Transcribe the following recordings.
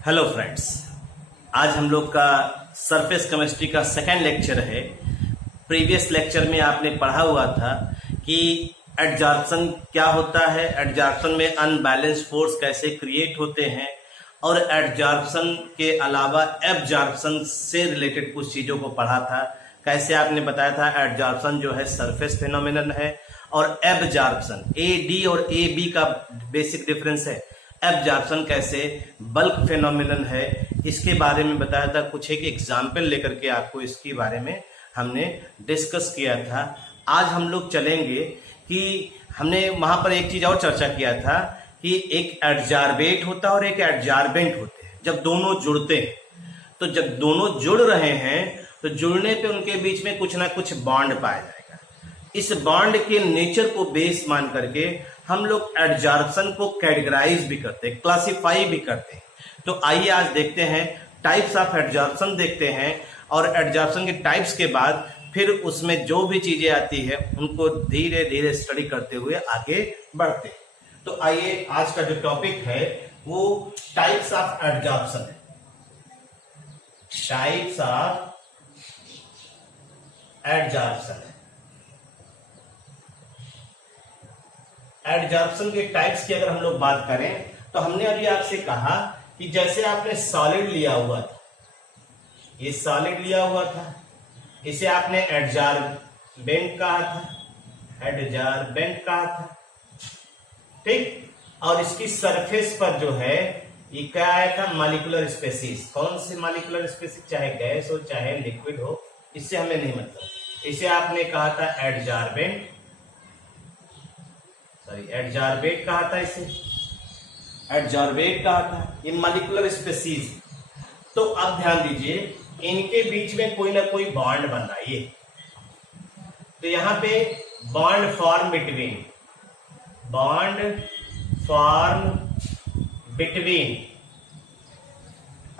Hello friends, आज हम लोग का सरफेस केमिस्ट्री का सेकेंड लेक्चर है। प्रीवियस लेक्चर में आपने पढ़ा हुआ था कि एडजॉर्प्शन क्या होता है, एडजॉर्प्शन में अनबैलेंस फोर्स कैसे क्रिएट होते हैं और एडजॉर्प्शन के अलावा एब्जॉर्प्शन से रिलेटेड कुछ चीज़ों को पढ़ा था। कैसे आपने बताया था एडजॉर्प्शन जो है सरफेस फिनोमिनन है और एब्जॉर्प्शन ए डी और ए बी का बेसिक डिफरेंस है। एब्जॉर्प्शन कैसे बल्क फेनोमिनन है, इसके बारे में बताया था। कुछ एक एग्जाम्पल लेकर के आपको इसके बारे में हमने डिस्कस किया था। आज हम लोग चलेंगे कि हमने वहां पर एक चीज और चर्चा किया था कि एक एडजॉर्बेट होता है और एक एडजॉर्बेंट होते हैं। जब दोनों जुड़ते हैं, तो जब दोनों जुड़ रहे हैं तो जुड़ने पे उनके बीच में कुछ ना कुछ बॉन्ड पाया जाएगा। इस बॉन्ड के नेचर को बेस मान करके हम लोग एडजॉर्प्शन को कैटेगराइज भी करते हैं, क्लासिफाई भी करते हैं। तो आइए आज देखते हैं टाइप्स ऑफ एडजॉर्प्शन देखते हैं और एडजॉर्प्शन के टाइप्स के बाद फिर उसमें जो भी चीजें आती है उनको धीरे धीरे स्टडी करते हुए आगे बढ़ते हैं। तो आइए आज का जो टॉपिक है वो टाइप्स ऑफ एडजॉर्प्शन है। टाइप्स ऑफ एडजॉर्प्शन है। एडजॉर्प्शन के टाइप्स की अगर हम लोग बात करें तो हमने अभी आपसे कहा कि जैसे आपने सॉलिड लिया हुआ था, ये सॉलिड लिया हुआ था, इसे आपने एडजॉर्बेंट कहा था, एडजॉर्बेंट कहा था, ठीक। और इसकी सरफेस पर जो है ये क्या आया था, मॉलिक्यूलर स्पेसीज। कौन सी मॉलिक्यूलर स्पेसीज, चाहे गैस हो चाहे लिक्विड हो, इससे हमें नहीं मतलब। इसे आपने कहा था एडजॉर्बेंट, एडजॉर्बेट कहा था, इसे एडजॉर्बेट कहा था। ये मॉलिक्यूलर स्पेसीज। तो अब ध्यान दीजिए, इनके बीच में कोई ना कोई बॉन्ड बन रहा है। ये तो यहां पे bond form between, bond form between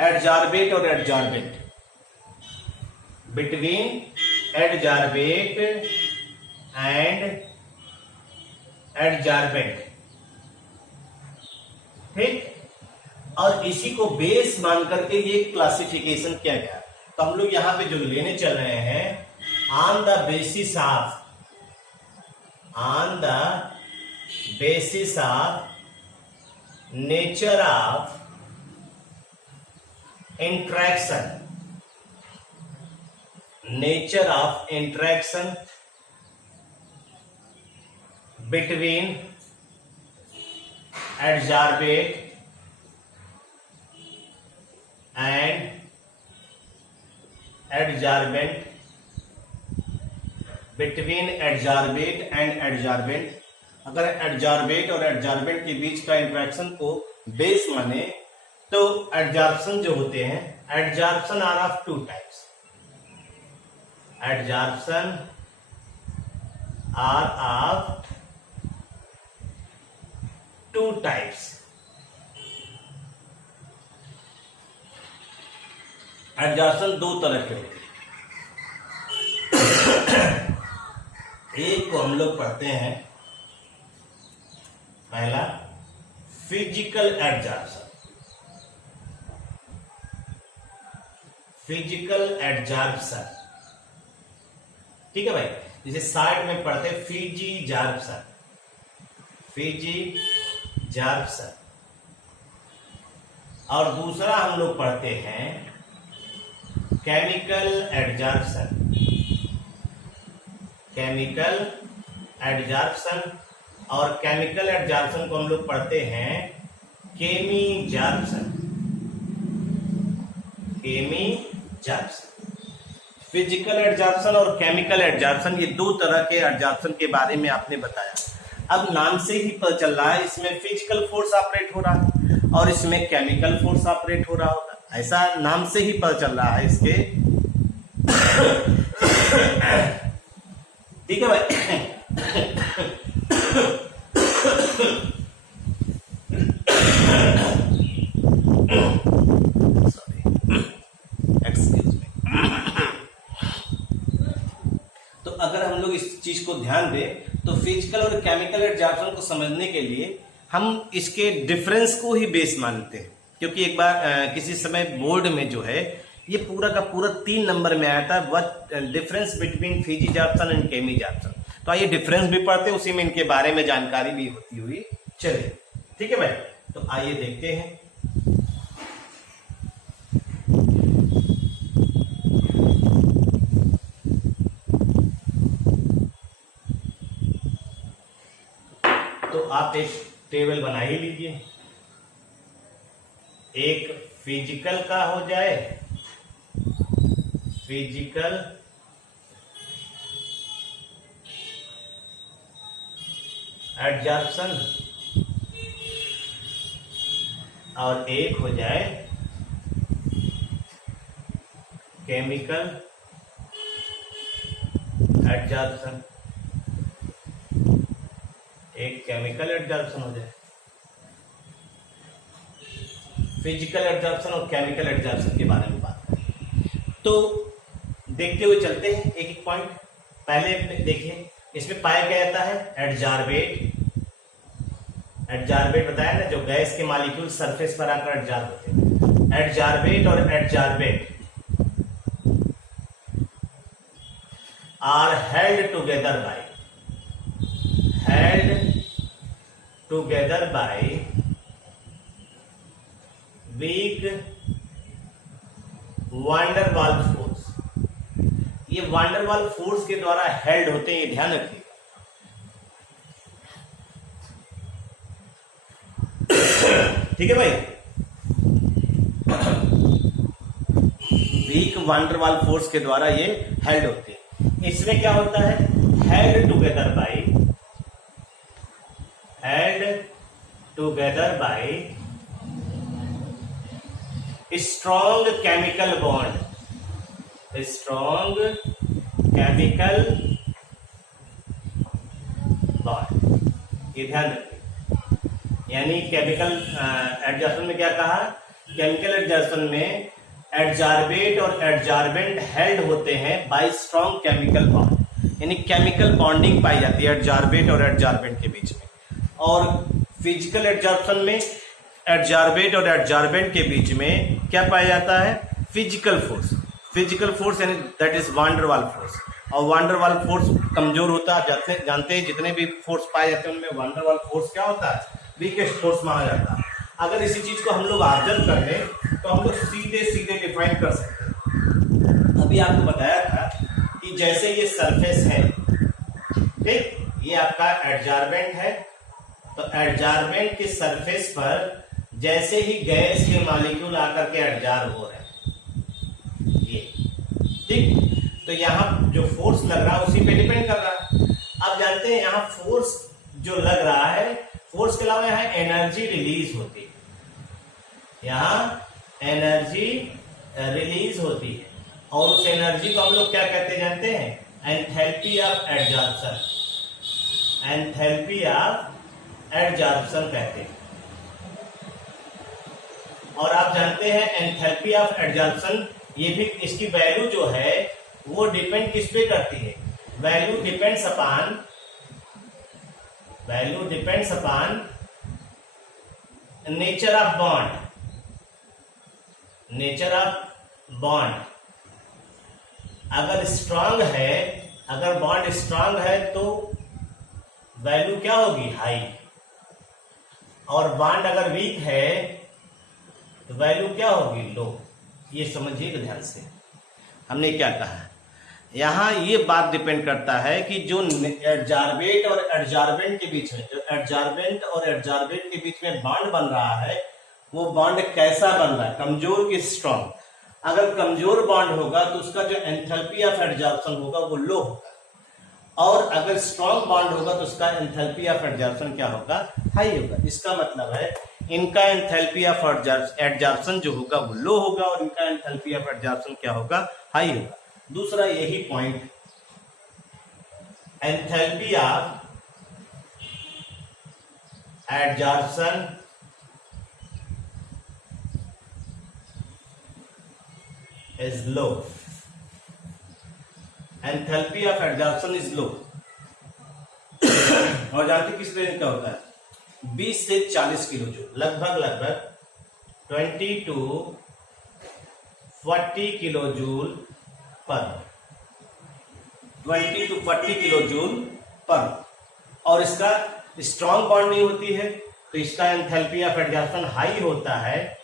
adsorbate और adsorbent, between adsorbate and adsorbent, ठीक। और इसी को बेस मान करके ये क्लासिफिकेशन किया गया। तो हम लोग यहां पे जो लेने चल रहे हैं, on the basis of, on the basis of nature of interaction, nature of interaction between adsorbate and adsorbent, between adsorbate and adsorbent। अगर एडजॉर्बेट और एडजॉर्बेंट के बीच का इंट्रैक्शन को बेस माने तो एडजॉर्प्शन जो होते हैं, adsorption are of two types, adsorption are of two types. Adsorption दो तरह के होते हैं। एक को हम लोग पढ़ते हैं, पहला फिजिकल एडजॉर्प्शन, फिजिकल एडजॉर्प्शन, ठीक है भाई। जिसे साइड में पढ़ते हैं फिजिजॉर्प्शन, फिजिजॉर्प्शन। और दूसरा हम लोग पढ़ते हैं केमिकल एडजॉर्प्शन, केमिकल एडजॉर्प्शन। और केमिकल एडजॉर्प्शन को हम लोग पढ़ते हैं केमिजॉर्प्शन, केमिजॉर्प्शन। फिजिकल एडजॉर्प्शन और केमिकल एडजॉर्प्शन, ये दो तरह के एडजॉर्प्शन के बारे में आपने बताया। अब नाम से ही पता चल रहा है इसमें फिजिकल फोर्स ऑपरेट हो रहा है और इसमें केमिकल फोर्स ऑपरेट हो रहा होगा, ऐसा नाम से ही पता चल रहा है इसके। ठीक है भाई। Excuse me. तो अगर हम लोग इस चीज को ध्यान दें तो फिजिकल और केमिकल एडजॉर्प्शन को समझने के लिए हम इसके डिफरेंस को ही बेस मानते हैं। क्योंकि एक बार किसी समय बोर्ड में जो है ये पूरा का पूरा 3 नंबर में आया था, what difference between physisorption and chemisorption. तो आइए डिफरेंस भी पढ़ते, उसी में इनके बारे में जानकारी भी होती हुई चले। ठीक है भाई, तो आइए देखते हैं। तो आप एक टेबल बना ही लीजिए, एक फिजिकल का हो जाए, फिजिकल एडजॉर्प्शन, और एक हो जाए केमिकल एडजॉर्प्शन, एक केमिकल एडजॉर्प्शन हो जाए। फिजिकल एडजॉर्प्शन और केमिकल एडजॉर्प्शन के बारे में बात करें तो देखते हुए चलते हैं एक एक पॉइंट। पहले देखिए, इसमें पाया क्या जाता है, एडजॉर्बेट। एडजॉर्बेट बताया ना, जो गैस के मॉलिक्यूल सरफेस पर आकर एडजॉर्ब होते हैं। एडजॉर्बेट और adsorbate are held together by weak van der waals force. ये वांडर वाल फोर्स के द्वारा हेल्ड होते हैं, ये ध्यान रखिए। ठीक है भाई, वीक वांडर वाल फोर्स के द्वारा ये हेल्ड होते हैं। इसमें क्या होता है, held together bye strong chemical bond, ये ध्यान रखिए। यानी केमिकल एडजॉर्प्शन में क्या कहा, केमिकल एडजॉर्प्शन में एडजॉर्बेट और एडजॉर्बेंट हेल्ड होते हैं बाय स्ट्रॉन्ग केमिकल बॉन्ड, यानी केमिकल बॉन्डिंग पाई जाती है एडजॉर्बेट और एडजॉर्बेंट के बीच में। और फिजिकल एडजॉर्प्शन में एडजॉर्बेट और एडजॉर्बेंट के बीच में क्या पाया जाता है, फिजिकल फोर्स यानी that is wander waals force. और वांडर वाल फोर्स कमजोर होता है, जानते हैं जितने भी फोर्स पाए जाते हैं उनमें वांडर वाल फोर्स क्या होता है, वीकेस्ट फोर्स माना जाता है। अगर इसी चीज को हम लोग ऑब्जर्व कर लें तो हम लोग सीधे डिफाइन कर सकते हैं। अभी आपको बताया था कि जैसे ये सरफेस है, ठीक, ये आपका एडजॉर्बेंट है, तो एडजॉर्बेंट के सरफेस पर जैसे ही गैस के मॉलिक्यूल आकर के एडजॉर्ब हो रहे हैं, ये ठीक, तो यहाँ जो फोर्स लग रहा है उसी पे डिपेंड कर रहा है। अब जानते हैं यहाँ फोर्स जो लग रहा है, फोर्स के अलावा यहाँ एनर्जी रिलीज होती है, यहाँ एनर्जी रिलीज होती है। और उस एनर्जी को हम लोग क्या कहते हैं जानते हैं, enthalpy of adsorption, enthalpy of adsorption कहते हैं। और आप जानते हैं एंथैल्पी ऑफ एडजॉर्प्शन, ये भी इसकी वैल्यू जो है वो डिपेंड किस पे करती है, value depends upon nature of bond. अगर स्ट्रांग है, अगर बॉन्ड स्ट्रांग है तो वैल्यू क्या होगी, हाई। और बॉन्ड अगर वीक है तो वैल्यू क्या होगी, लो। ये समझिएगा ध्यान से, हमने क्या कहा, यहाँ ये बात डिपेंड करता है कि जो एडजॉर्बेट और एडजॉर्बेंट के बीच में, जो एडजॉर्बेंट और एडजॉर्बेंट के बीच में बॉन्ड बन रहा है, वो बॉन्ड कैसा बन रहा है, कमजोर कि स्ट्रॉन्ग। अगर कमजोर बॉन्ड होगा तो उसका जो एंथैल्पी ऑफ एडजॉर्प्शन होगा वो लो होगा, और अगर स्ट्रॉन्ग बॉन्ड होगा तो उसका एंथैल्पी ऑफ एडजॉर्प्शन क्या होगा, हाई होगा। इसका मतलब है इनका एंथैल्पी ऑफ एडजॉर्प्शन जो होगा वो लो होगा, और इनका एंथैल्पी ऑफ एडजॉर्प्शन क्या होगा, हाई होगा। दूसरा यही point, enthalpy of adsorption is low, enthalpy of adsorption is low. और जानते किस रेंज का होता है, 20 से 40 किलो जूल, लगभग 20 to 40 किलो जूल पर 20 to 40 किलो जूल पर। और इसका स्ट्रॉन्ग बॉन्ड नहीं होती है तो इसका एंथैल्पी ऑफ एडजॉर्प्शन हाई होता है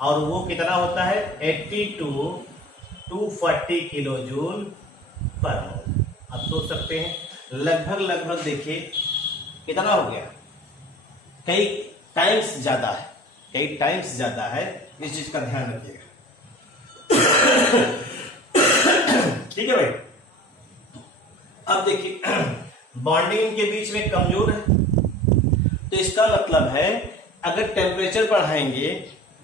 और वो कितना होता है 80 to 240 किलो जूल पर मोल। अब सोच सकते हैं लगभग देखिए कितना हो गया, कई टाइम्स ज्यादा है, कई टाइम्स ज्यादा है। इस चीज का ध्यान रखिएगा। ठीक है भाई। अब देखिए बॉन्डिंग इनके बीच में कमजोर है तो इसका मतलब है अगर टेम्परेचर बढ़ाएंगे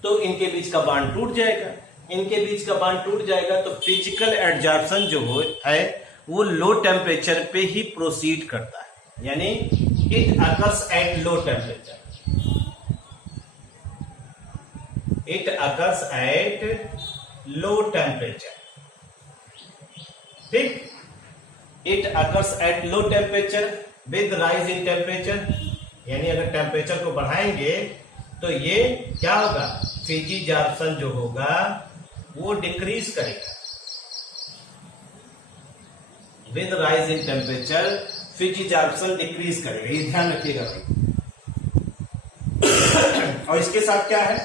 तो इनके बीच का बॉन्ड टूट जाएगा। इनके बीच का बॉन्ड टूट जाएगा तो फिजिकल एडजॉर्प्शन जो है वो लो टेम्परेचर पे ही प्रोसीड करता है, यानी it occurs at low temperature. It occurs at low temperature. ठीक, it occurs at low temperature with rise in temperature, यानी अगर टेम्परेचर को बढ़ाएंगे तो ये क्या होगा, फिजिजॉर्प्शन जो होगा वो डिक्रीज करेगा। With rise in temperature फिजिजॉर्प्शन decrease करेगा, ये ध्यान रखिएगा भाई। और इसके साथ क्या है,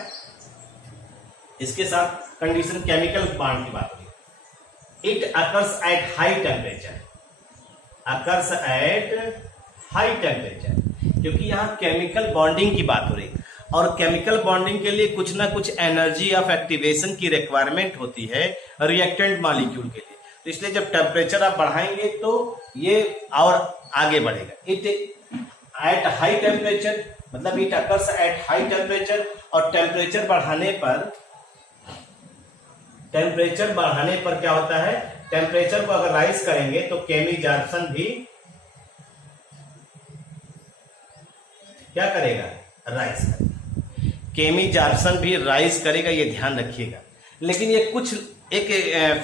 इसके साथ कंडीशन केमिकल बॉन्ड की बात हुई। It occurs at high temperature, occurs at high temperature, क्योंकि यहां केमिकल बॉन्डिंग की बात हो रही है और केमिकल बॉन्डिंग के लिए कुछ ना कुछ एनर्जी ऑफ एक्टिवेशन की रिक्वायरमेंट होती है रिएक्टेंट मॉलिक्यूल के लिए। तो इसलिए जब टेम्परेचर आप बढ़ाएंगे तो ये और आगे बढ़ेगा। इट एट हाई टेम्परेचर मतलब it occurs at high temperature, और टेम्परेचर बढ़ाने पर क्या होता है, टेम्परेचर को अगर राइज करेंगे तो केमिजॉर्प्शन भी क्या करेगा, राइज करेगा। केमिजॉर्प्शन भी राइज करेगा, ये ध्यान रखिएगा। लेकिन ये कुछ एक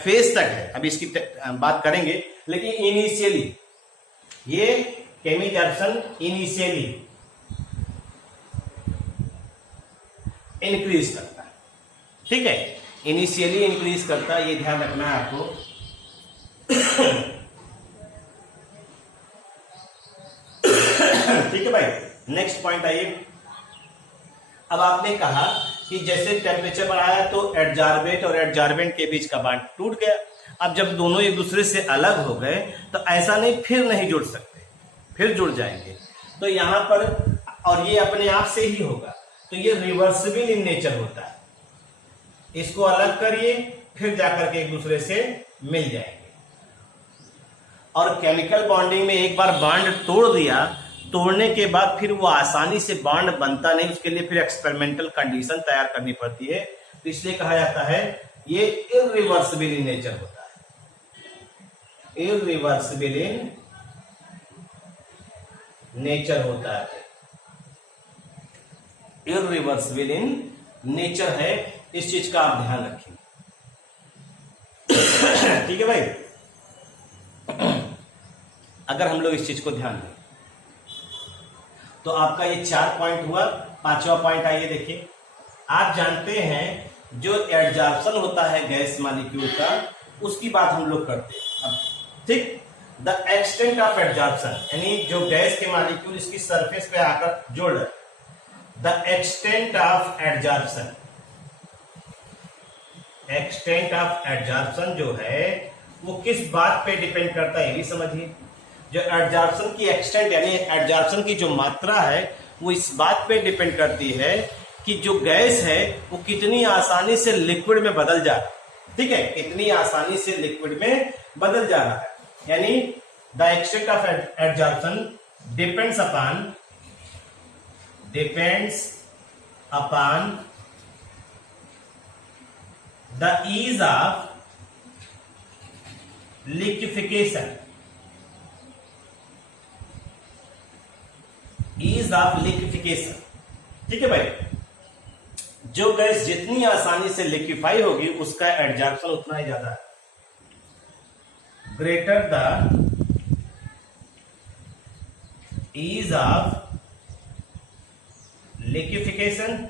फेज तक है, अभी इसकी बात करेंगे। लेकिन इनिशियली ये केमिजॉर्प्शन इनिशियली इंक्रीज करता है। ठीक है, इनिशियली इंक्रीज करता है, ये ध्यान रखना है आपको। ठीक है भाई, नेक्स्ट पॉइंट आइए। अब आपने कहा कि जैसे टेम्परेचर बढ़ाया तो एडजॉर्बेंट और एडजॉर्बेंट के बीच का बॉन्ड टूट गया। अब जब दोनों एक दूसरे से अलग हो गए तो ऐसा नहीं फिर नहीं जुड़ सकते, फिर जुड़ जाएंगे। तो यहां पर, और ये अपने आप से ही होगा, तो ये रिवर्सिबल इन नेचर होता है। इसको अलग करिए फिर जाकर के एक दूसरे से मिल जाएंगे। और केमिकल बॉन्डिंग में एक बार बॉन्ड तोड़ दिया, तोड़ने के बाद फिर वो आसानी से बॉन्ड बनता नहीं, उसके लिए फिर एक्सपेरिमेंटल कंडीशन तैयार करनी पड़ती है। तो इसलिए कहा जाता है ये इरिवर्सिबल इन नेचर होता है, इरिवर्सिबल इन नेचर होता है, इरिवर्सिबल इन नेचर है। इस चीज का आप ध्यान रखिए। ठीक है भाई। अगर हम लोग इस चीज को ध्यान दें तो आपका ये 4 पॉइंट हुआ। 5वां पॉइंट आइए देखिए। आप जानते हैं जो एडजॉर्प्शन होता है गैस मॉलिक्यूल का, उसकी बात हम लोग करते हैं। अब ठीक, द एक्सटेंट ऑफ एडजॉर्प्शन, यानी जो गैस के मॉलिक्यूल इसकी सरफेस पे आकर जुड़ रहे, the extent of adsorption, extent of adsorption जो है वो किस बात पे डिपेंड करता है, ये भी समझिए। जो एडजॉर्प्शन की एक्सटेंट यानी एडजॉर्प्शन की जो मात्रा है वो इस बात पे डिपेंड करती है कि जो गैस है वो कितनी आसानी से लिक्विड में बदल जा रहा है। ठीक है, कितनी आसानी से लिक्विड में बदल जा रहा है, यानी the extent of adsorption depends upon the ease of liquefaction, ease of liquefaction. ठीक है भाई, जो गैस जितनी आसानी से लिक्विफाई होगी उसका एडजॉर्प्शन उतना ही ज्यादा है। Greater the ease of liquefaction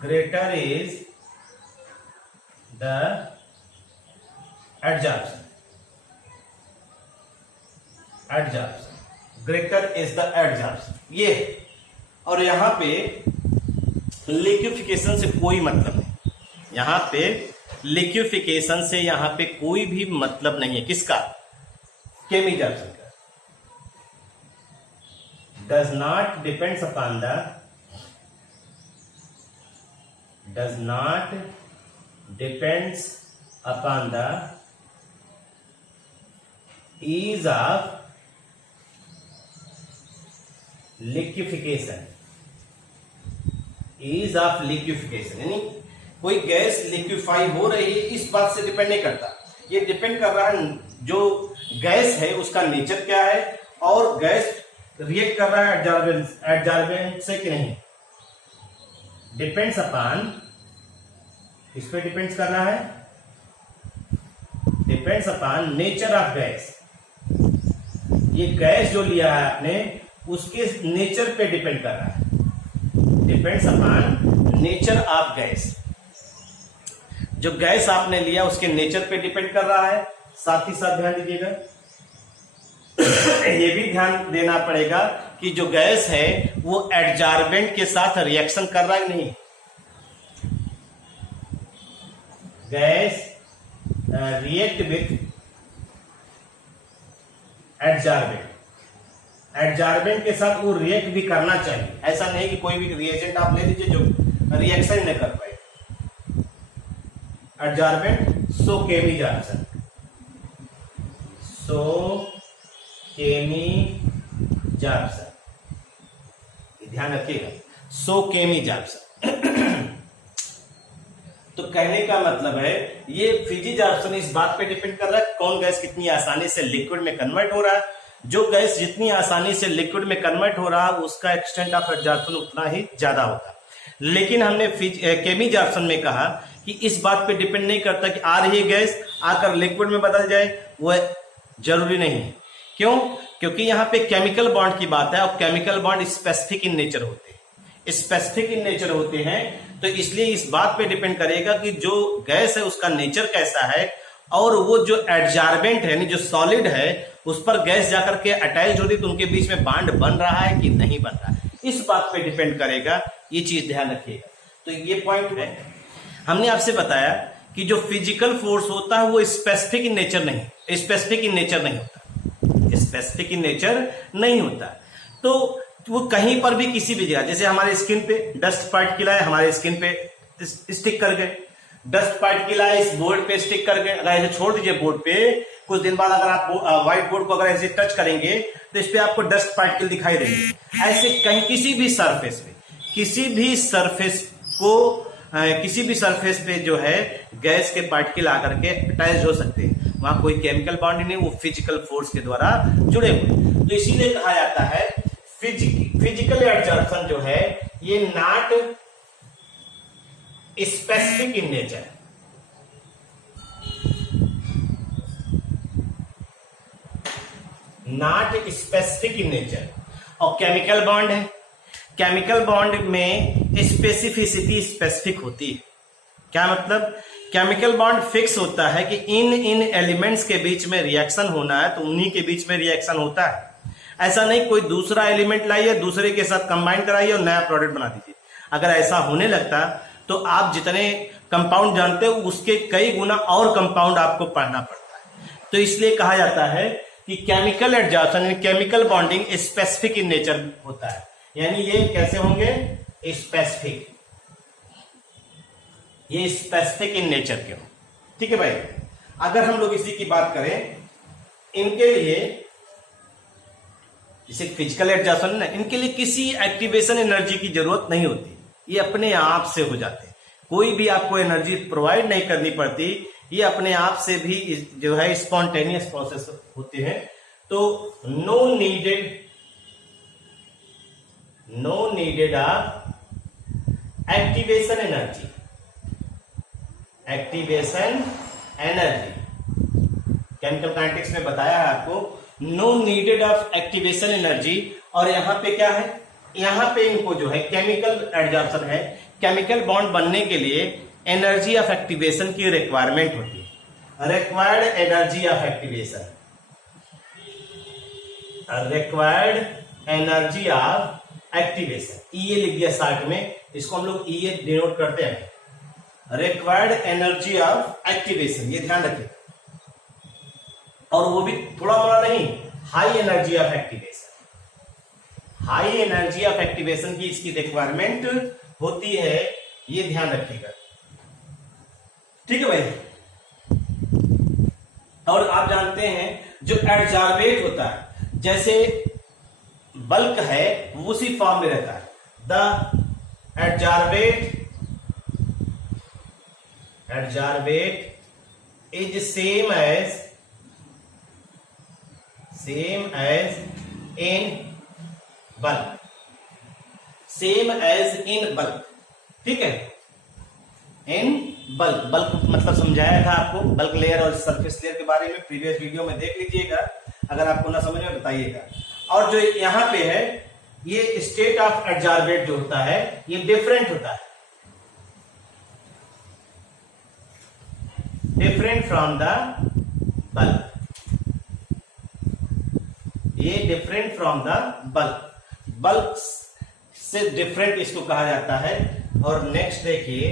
greater is the adsorption. Greater is the adsorption. ये और यहां पे लिक्विफिकेशन से कोई मतलब नहीं, यहां पे लिक्विफिकेशन से यहां पे कोई भी मतलब नहीं है। किसका? केमिजॉर्प्शन का। does not depends upon the ease of liquefaction। यानी कोई गैस लिक्विफाई हो रही है इस बात से डिपेंड नहीं करता, ये डिपेंड कर रहा है जो गैस है उसका नेचर क्या है और गैस रिएक्ट कर रहा है एडजॉर्बेंट से कि नहीं। डिपेंड्स अपॉन, किस पे डिपेंड्स कर रहा है? Depends upon nature of gas. ये गैस जो लिया है आपने उसके नेचर पे डिपेंड कर रहा है। Depends upon nature of gas. जो गैस आपने लिया उसके नेचर पे डिपेंड कर रहा है। साथ ही साथ ध्यान दीजिएगा, ये भी ध्यान देना पड़ेगा कि जो गैस है वो एडजॉर्बेंट के साथ रिएक्शन कर रहा है नहीं। गैस रिएक्ट विथ एडजॉर्बेंट के साथ वो रिएक्ट भी करना चाहिए। ऐसा नहीं कि कोई भी रिएजेंट आप ले लीजिए जो रिएक्शन नहीं कर पाए। एडजॉर्बेंट सो केमिजॉर्प्शन, ध्यान रखिएगा, सो केमिजॉर्प्शन। तो कहने का मतलब है ये फिजिजॉर्प्शन इस बात पे डिपेंड कर रहा है कौन गैस कितनी आसानी से लिक्विड में कन्वर्ट हो रहा है। जो गैस जितनी आसानी से लिक्विड में कन्वर्ट हो रहा है उसका एक्सटेंट ऑफ एडजॉर्प्शन उतना ही ज्यादा होगा। लेकिन हमने केमिजॉर्प्शन में कहा कि इस बात पे डिपेंड नहीं करता कि आ रही है गैस आकर लिक्विड में बदल जाए, वह जरूरी नहीं है। क्यों? क्योंकि यहाँ पे केमिकल बॉन्ड की बात है और chemical bond specific in nature होते हैं, स्पेसिफिक इन नेचर होते हैं। तो इसलिए इस बात पे डिपेंड करेगा कि जो गैस है उसका नेचर कैसा है और वो जो एडजॉर्बेंट है यानी जो सॉलिड है उस पर गैस जाकर के अटैच होती तो उनके बीच में बॉन्ड बन रहा है कि नहीं बन रहा है, इस बात पे डिपेंड करेगा। ये चीज ध्यान रखिएगा। तो ये पॉइंट है, हमने आपसे बताया कि जो फिजिकल फोर्स होता है वो स्पेसिफिक इन नेचर नहीं होता। तो वो कहीं पर भी किसी भी जगह, जैसे हमारे स्किन पे डस्ट पार्टिकल है, हमारे स्किन पे स्टिक कर गए, डस्ट पार्टिकल है इस बोर्ड पे स्टिक कर गए। अगर ऐसे छोड़ दीजिए बोर्ड पे, कुछ दिन बाद अगर आप व्हाइट बोर्ड को अगर ऐसे टच करेंगे तो इस पे आपको डस्ट पार्टिकल दिखाई देंगे। ऐसे कहीं किसी भी सरफेस पे जो है गैस के पार्टिकल आकर के अटैच हो सकते हैं। वहां कोई केमिकल बॉन्ड नहीं, वो फिजिकल फोर्स के द्वारा जुड़े हुए। तो इसीलिए कहा जाता है फिजिकल एडजॉर्प्शन जो है ये नॉट स्पेसिफिक इन नेचर, और केमिकल बॉन्ड है, केमिकल बॉन्ड में स्पेसिफिसिटी स्पेसिफिक होती है। क्या मतलब? केमिकल बॉन्ड फिक्स होता है कि इन एलिमेंट्स के बीच में रिएक्शन होना है तो उन्हीं के बीच में रिएक्शन होता है। ऐसा नहीं कोई दूसरा एलिमेंट लाइए दूसरे के साथ कंबाइन कराइए और नया प्रोडक्ट बना दीजिए। अगर ऐसा होने लगता तो आप जितने कंपाउंड जानते हो उसके कई गुना और कंपाउंड आपको पढ़ना पड़ता है। तो इसलिए कहा जाता है कि chemical adsorption, chemical bonding specific in nature होता है। यानी ये कैसे होंगे? स्पेसिफिक, ये स्पेसिफिक इन नेचर के हो। ठीक है भाई। अगर हम लोग इसी की बात करें, इनके लिए जैसे फिजिकल एडजॉर्प्शन ना, इनके लिए किसी एक्टिवेशन एनर्जी की जरूरत नहीं होती, ये अपने आप से हो जाते हैं। कोई भी आपको एनर्जी प्रोवाइड नहीं करनी पड़ती, ये अपने आप से भी जो है स्पॉन्टेनियस प्रोसेस होते हैं। तो no needed of activation energy, chemical kinetics में बताया है आपको, no needed of activation energy. और यहां पे क्या है? यहां पे इनको जो है केमिकल एडजॉर्प्शन है, केमिकल बॉन्ड बनने के लिए एनर्जी ऑफ एक्टिवेशन की रिक्वायरमेंट होती है। Required energy of activation, required energy of activation, E A लिख दिया स्टार्ट में, इसको हम लोग ईए डिनोट करते हैं। रिक्वायर्ड एनर्जी ऑफ एक्टिवेशन, ये ध्यान रखिए, और वो भी थोड़ा मोड़ा नहीं, high energy of activation, high energy of activation की इसकी रिक्वायरमेंट होती है, ये ध्यान रखिएगा। ठीक है भाई। और आप जानते हैं जो एडजॉर्बेट होता है, जैसे बल्क है वो उसी फॉर्म में रहता है। The adsorbate is same as in bulk, same as in bulk. ठीक है, इन बल्क, बल्क मतलब समझाया था आपको, बल्क लेयर और सरफेस लेयर के बारे में प्रीवियस वीडियो में देख लीजिएगा, अगर आपको ना समझ में बताइएगा। और जो यहां पे है, ये स्टेट ऑफ एडजॉर्बेट जो होता है ये डिफरेंट होता है, डिफरेंट फ्रॉम द बल्क, ये different from the bulk, bulk से डिफरेंट इसको कहा जाता है। और नेक्स्ट देखिए,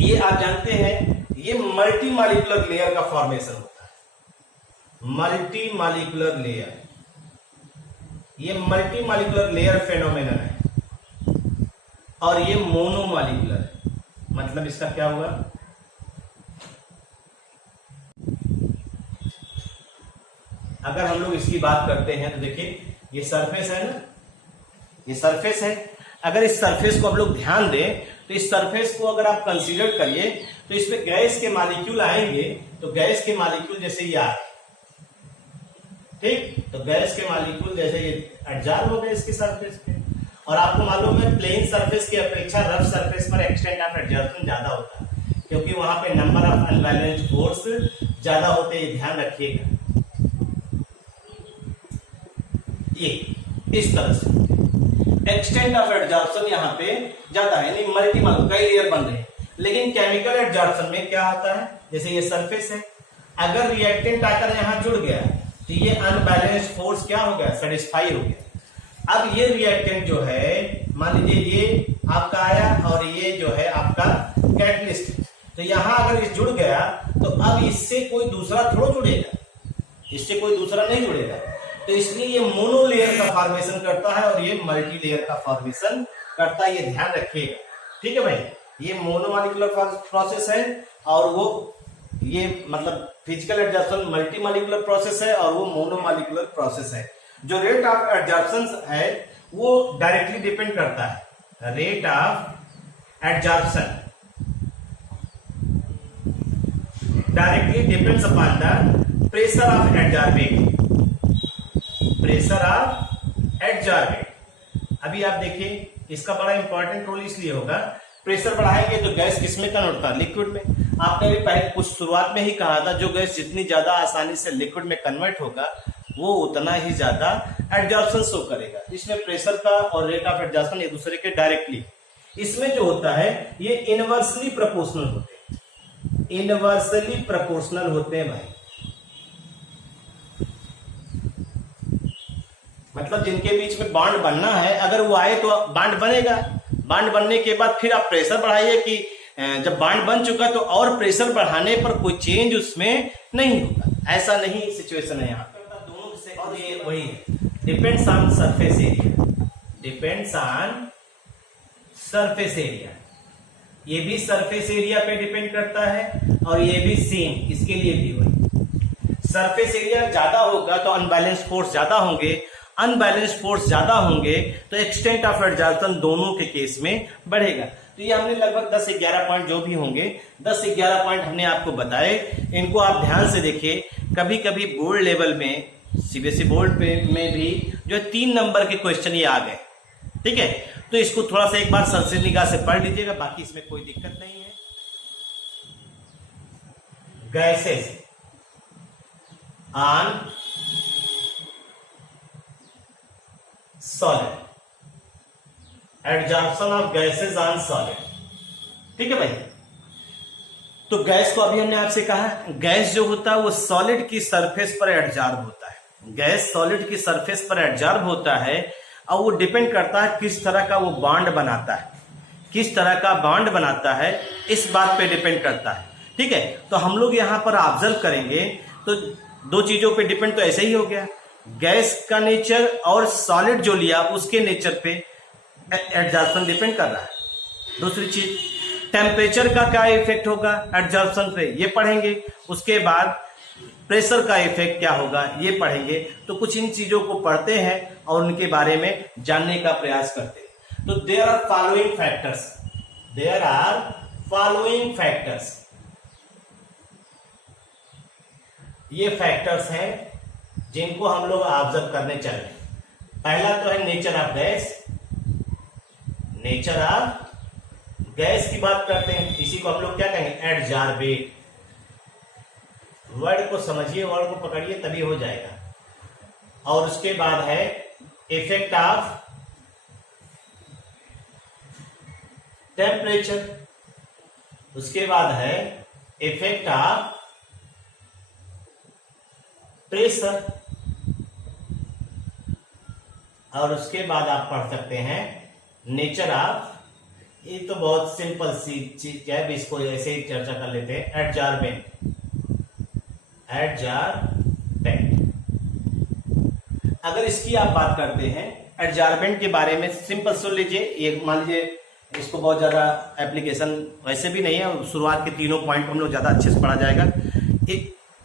ये आप जानते हैं ये मल्टी मॉलिक्यूलर लेयर का फॉर्मेशन होता है, मल्टी मॉलिक्यूलर लेयर, ये मल्टी मॉलिक्यूलर लेयर फेनोमेनन है, और ये मोनोमॉलिक्यूलर है। मतलब इसका क्या हुआ, अगर हम लोग इसकी बात करते हैं तो देखिए ये सरफेस है ना, ये सरफेस है, अगर इस सरफेस को आप लोग ध्यान दें तो इस सरफेस को अगर आप कंसीडर करिए तो इसमें गैस के मॉलिक्यूल आएंगे, तो गैस के मॉलिक्यूल जैसे ये आ, ठीक, तो गैस के मॉलिक्यूल जैसे ये एडजॉर्ब हो गए इसके सरफेस पे। और आपको मालूम है प्लेन सरफेस की अपेक्षा रफ सरफेस पर एक्सटेंट ऑफ एडजॉर्प्शन ज्यादा होता है, क्योंकि वहां पे नंबर ऑफ अनबैलेंस्ड फोर्स ज्यादा होते हैं, ध्यान रखिएगा। ये इस तरह से एक्सटेंट ऑफ एडजॉर्प्शन यहाँ पे ज्यादा है, यानी मल्टी मॉलिक्यूल कई लेयर बन रहे हैं। लेकिन केमिकल एडजॉर्प्शन में क्या होता है, जैसे ये सरफेस है, अगर रिएक्टेंट आकर यहाँ जुड़ गया तो ये अनबैलेंस्ड फोर्स क्या हो गया, सेटिस्फाई हो गया। अब ये रिएक्टेंट जो है, मान लीजिए ये आपका आया और ये जो है आपका कैटलिस्ट, तो यहां अगर इस जुड़ गया तो अब इससे कोई दूसरा थोड़ा जुड़ेगा, इससे कोई दूसरा नहीं जुड़ेगा, तो इसलिए ये मोनो लेयर का फॉर्मेशन करता है और ये मल्टी लेयर का फॉर्मेशन करता है, ये ध्यान रखिएगा। ठीक है भाई, ये मोनोमॉलिक्यूलर प्रोसेस है और वो ये मतलब physical adsorption multi molecular process है और वो मोनोमॉलिक्यूलर प्रोसेस है। जो रेट ऑफ एडजॉर्प्शन है वो डायरेक्टली डिपेंड करता है, rate of adsorption directly depends upon the pressure of adsorbate, pressure of adsorbate. अभी आप देखिए इसका बड़ा इंपॉर्टेंट रोल इसलिए होगा, प्रेशर बढ़ाएंगे तो गैस किसमें कन्वर्ट होता है, लिक्विड में। आपने अभी पहले कुछ शुरुआत में ही कहा था, जो गैस जितनी ज्यादा आसानी से लिक्विड में कन्वर्ट होगा वो उतना ही ज्यादा एडजॉर्प्शन शो करेगा। इसमें प्रेशर का और रेट ऑफ एडजॉर्प्शन एक दूसरे के डायरेक्टली, इसमें जो होता है ये इनवर्सली प्रोपोर्शनल होते हैं, इनवर्सली प्रोपोर्शनल होते हैं भाई। मतलब जिनके बीच में बॉन्ड बनना है, अगर वो आए तो बॉन्ड बनेगा, बॉन्ड बनने के बाद फिर आप प्रेशर बढ़ाइए कि जब बॉन्ड बन चुका तो और प्रेशर बढ़ाने पर कोई चेंज उसमें नहीं होगा, ऐसा नहीं सिचुएशन है यहाँ पे। दोनों से और ये वही है, depends on surface area, depends on surface area, ये भी सरफेस एरिया पे डिपेंड करता है और ये भी सेम, इसके लिए भी वही। सरफेस एरिया ज्यादा होगा तो अनबैलेंस फोर्स ज्यादा होंगे, अनबैलेंस फोर्स ज्यादा होंगे तो एक्सटेंट ऑफ एडजॉर्प्शन दोनों के केस में बढ़ेगा। तो ये हमने लगभग 10 से 11 पॉइंट जो भी होंगे, 10 से 11 पॉइंट हमने आपको बताए, इनको आप ध्यान से देखिए। कभी कभी बोर्ड लेवल में, सीबीएसई बोर्ड में भी जो 3 नंबर के क्वेश्चन ये आ गए, ठीक है, तो इसको थोड़ा सा एक बार सरसरी निगाह से पढ़ लीजिएगा, बाकी इसमें कोई दिक्कत नहीं है। Gases on solid, adsorption of gases on solid. ठीक है भाई। तो गैस को अभी हमने आपसे कहा, गैस जो होता है वो सॉलिड की सरफेस पर एडजॉर्ब होता है। गैस सॉलिड की सरफेस पर एडजॉर्ब होता है और वो डिपेंड करता है किस तरह का वो बॉन्ड बनाता है, किस तरह का बॉन्ड बनाता है, इस बात पे डिपेंड करता है। ठीक है। तो हम लोग यहां पर ऑब्जर्व करेंगे तो दो चीजों पे डिपेंड तो ऐसे ही हो गया, गैस का नेचर और सॉलिड जो लिया उसके नेचर पे एडजॉर्प्शन डिपेंड कर रहा है। दूसरी चीज, टेम्परेचर का क्या इफेक्ट होगा एडजॉर्प्शन पे, ये पढ़ेंगे। उसके बाद प्रेशर का इफेक्ट क्या होगा, ये पढ़ेंगे। तो कुछ इन चीजों को पढ़ते हैं और उनके बारे में जानने का प्रयास करते हैं। तो there are following factors, there are following factors, ये फैक्टर्स हैं जिनको हम लोग ऑब्जर्व करने चल रहे हैं। पहला तो है nature of gas, nature of gas की बात करते हैं, इसी को हम लोग क्या कहेंगे, एडजॉर्बेट। वर्ड को समझिए, वर्ड को पकड़िए तभी हो जाएगा। और उसके बाद है इफेक्ट ऑफ टेम्परेचर, उसके बाद है इफेक्ट ऑफ प्रेशर, और उसके बाद आप पढ़ सकते हैं नेचर ऑफ, ये तो बहुत सिंपल सी चीज है, इसको ऐसे ही चर्चा कर लेते हैं, एडजॉर्बेंट, एडजॉर्बेंट। अगर इसकी आप बात करते हैं एडजॉर्बेंट के बारे में, सिंपल सुन लीजिए। ये मान लीजिए इसको बहुत ज्यादा एप्लीकेशन वैसे भी नहीं है, शुरुआत के तीनों पॉइंट हम लोग ज्यादा अच्छे से पढ़ा जाएगा।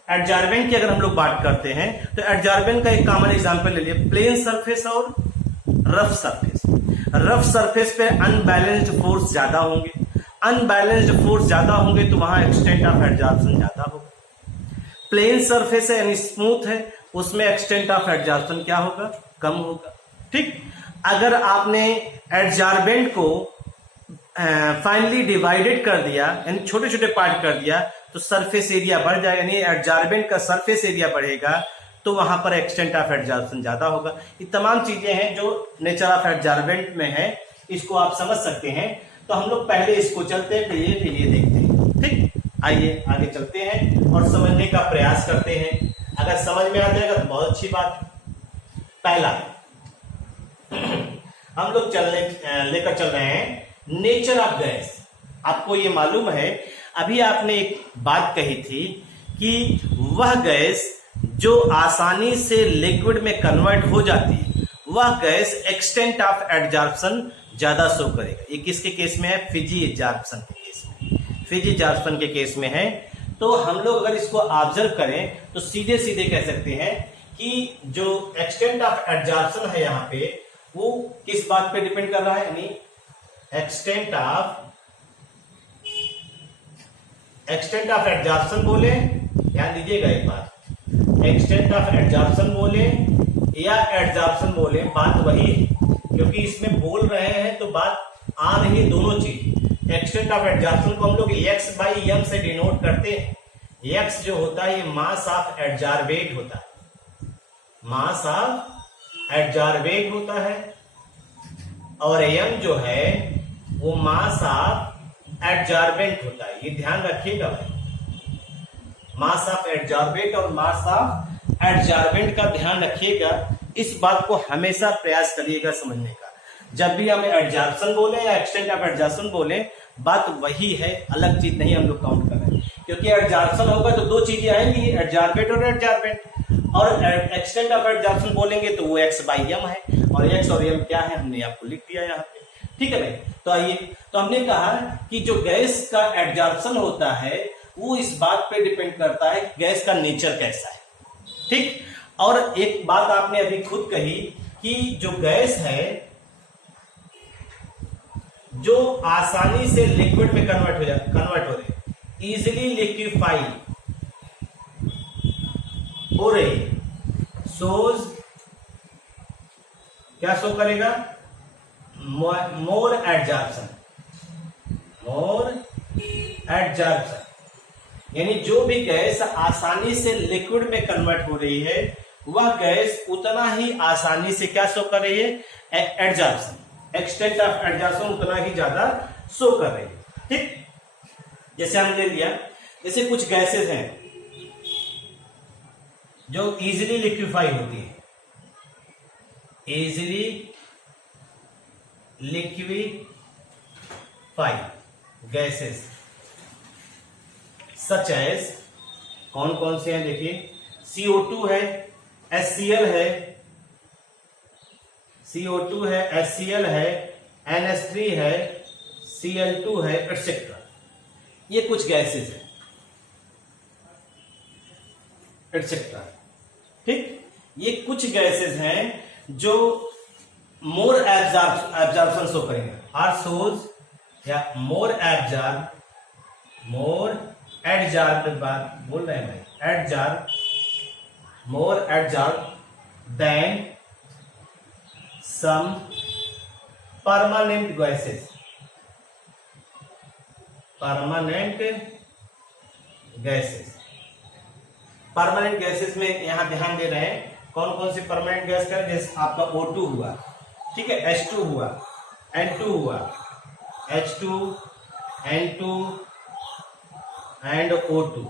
एडजॉर्बेंट की अगर हम लोग बात करते हैं तो एडजॉर्बेंट का एक कॉमन एग्जांपल ले लिए, प्लेन सरफेस और रफ सरफेस। रफ सरफेस पे अनबैलेंस्ड फोर्स ज्यादा होंगे, अनबैलेंस्ड फोर्स ज्यादा होंगे तो वहां एक्सटेंट ऑफ एडजॉर्प्शन ज्यादा होगा। प्लेन सरफेस है यानी स्मूथ है, उसमें एक्सटेंट ऑफ एडजॉर्प्शन क्या होगा, कम होगा। ठीक। अगर आपने एडजॉर्बेंट को फाइनली डिवाइडेड कर दिया, यानी छोटे छोटे पार्ट कर दिया, तो सरफेस एरिया बढ़ जाएगा, यानी एडजॉर्बेंट का सरफेस एरिया बढ़ेगा तो वहां पर एक्सटेंट ऑफ एडजॉर्प्शन ज्यादा होगा। ये तमाम चीजें हैं जो नेचर ऑफ एडजॉर्बेंट में है, इसको आप समझ सकते हैं। तो हम लोग पहले इसको चलते हैं, फिर ये देखते हैं। ठीक, आइए आगे चलते हैं और समझने का प्रयास करते हैं। अगर समझ में आ जाएगा तो बहुत अच्छी बात। पहला हम लोग लेकर चल रहे हैं नेचर ऑफ गैस। आपको ये मालूम है, अभी आपने एक बात कही थी कि वह गैस जो आसानी से लिक्विड में कन्वर्ट हो जाती है, वह गैस एक्सटेंट ऑफ एडजॉर्प्शन ज्यादा शो करेगा। ये किसके केस में है, फिजी एडजॉर्प्शन के केस में, फिजी एडजॉर्प्शन के केस में है। तो हम लोग अगर इसको ऑब्जर्व करें तो सीधे सीधे कह सकते हैं कि जो एक्सटेंट ऑफ एडजॉर्प्शन है यहाँ पे, वो किस बात पे डिपेंड कर रहा है, यानी एक्सटेंट ऑफ एडजॉर्प्शन बोले, ध्यान दीजिएगा एक बात, एक्सटेंट ऑफ एडजॉर्प्शन बोले या एडजॉर्प्शन बोले, बात वही है, क्योंकि इसमें बोल रहे हैं तो बात आ रही है दोनों चीज। एक्सटेंट ऑफ एडजॉर्प्शन को हम लोग x बाई एम से डिनोट करते हैं। x जो होता है ये मास ऑफ एडजॉर्बेट होता है, मास ऑफ एडजॉर्बेट होता है, और m जो है वो मास ऑफ एडजॉर्बेंट होता है। ये ध्यान रखिएगा भाई, मास ऑफ एडजॉर्बेंट और मास ऑफ एडजॉर्बेंट का ध्यान रखिएगा। इस बात को हमेशा प्रयास करिएगा समझने का। जब भी हम एडजॉर्प्शन बोले या एक्सटेंट ऑफ एडजॉर्प्शन बोले, बात वही है, अलग चीज नहीं हम लोग काउंट कर रहे हैं। क्योंकि एडजॉर्प्शन होगा तो दो चीजें आएंगी, एडजॉर्बेट और एडजॉर्बेंट। और एक्सटेंट ऑफ एडजॉर्प्शन बोलेंगे तो वो x बाई एम है, और x और m क्या है हमने आपको लिख दिया यहाँ पे। ठीक है भाई। तो आइए, तो हमने कहा कि जो गैस का एडजॉर्प्शन होता है वो इस बात पे डिपेंड करता है गैस का नेचर कैसा है। ठीक। और एक बात आपने अभी खुद कही कि जो गैस है जो आसानी से लिक्विड में कन्वर्ट हो रही, इजिली लिक्विफाई हो रही, सोज क्या शो करेगा, मोर एडजॉर्प्शन, मोर एडजॉर्प्शन। यानी जो भी गैस आसानी से लिक्विड में कन्वर्ट हो रही है वह गैस उतना ही आसानी से क्या शो कर रही है, एडजॉर्प्शन, एक्सटेंट ऑफ एडजॉर्प्शन उतना ही ज्यादा शो कर रही है। ठीक, जैसे हमने लिया, जैसे कुछ गैसेस हैं जो इजीली लिक्विफाई होती है, easily liquefy gases such as, कौन कौन से हैं देखिए, CO2 है, HCl है, CO2 है, HCl है, NH3 है, Cl2 है, एटसेट्रा। ये कुछ गैसेस है, एटसेट्रा। ठीक, ये कुछ गैसेस हैं जो मोर एब्जॉर्प्शन शो करेंगे, आर सोज या मोर एडजॉर्ब बात बोल रहे हैं भाई, मोर adsorb then some permanent gases, permanent gases में यहां ध्यान दे रहे हैं कौन कौन सी परमानेंट गैस का, जैसे आपका O2 हुआ, ठीक है, H2 हुआ, N2 हुआ, H2, N2 एंड O2,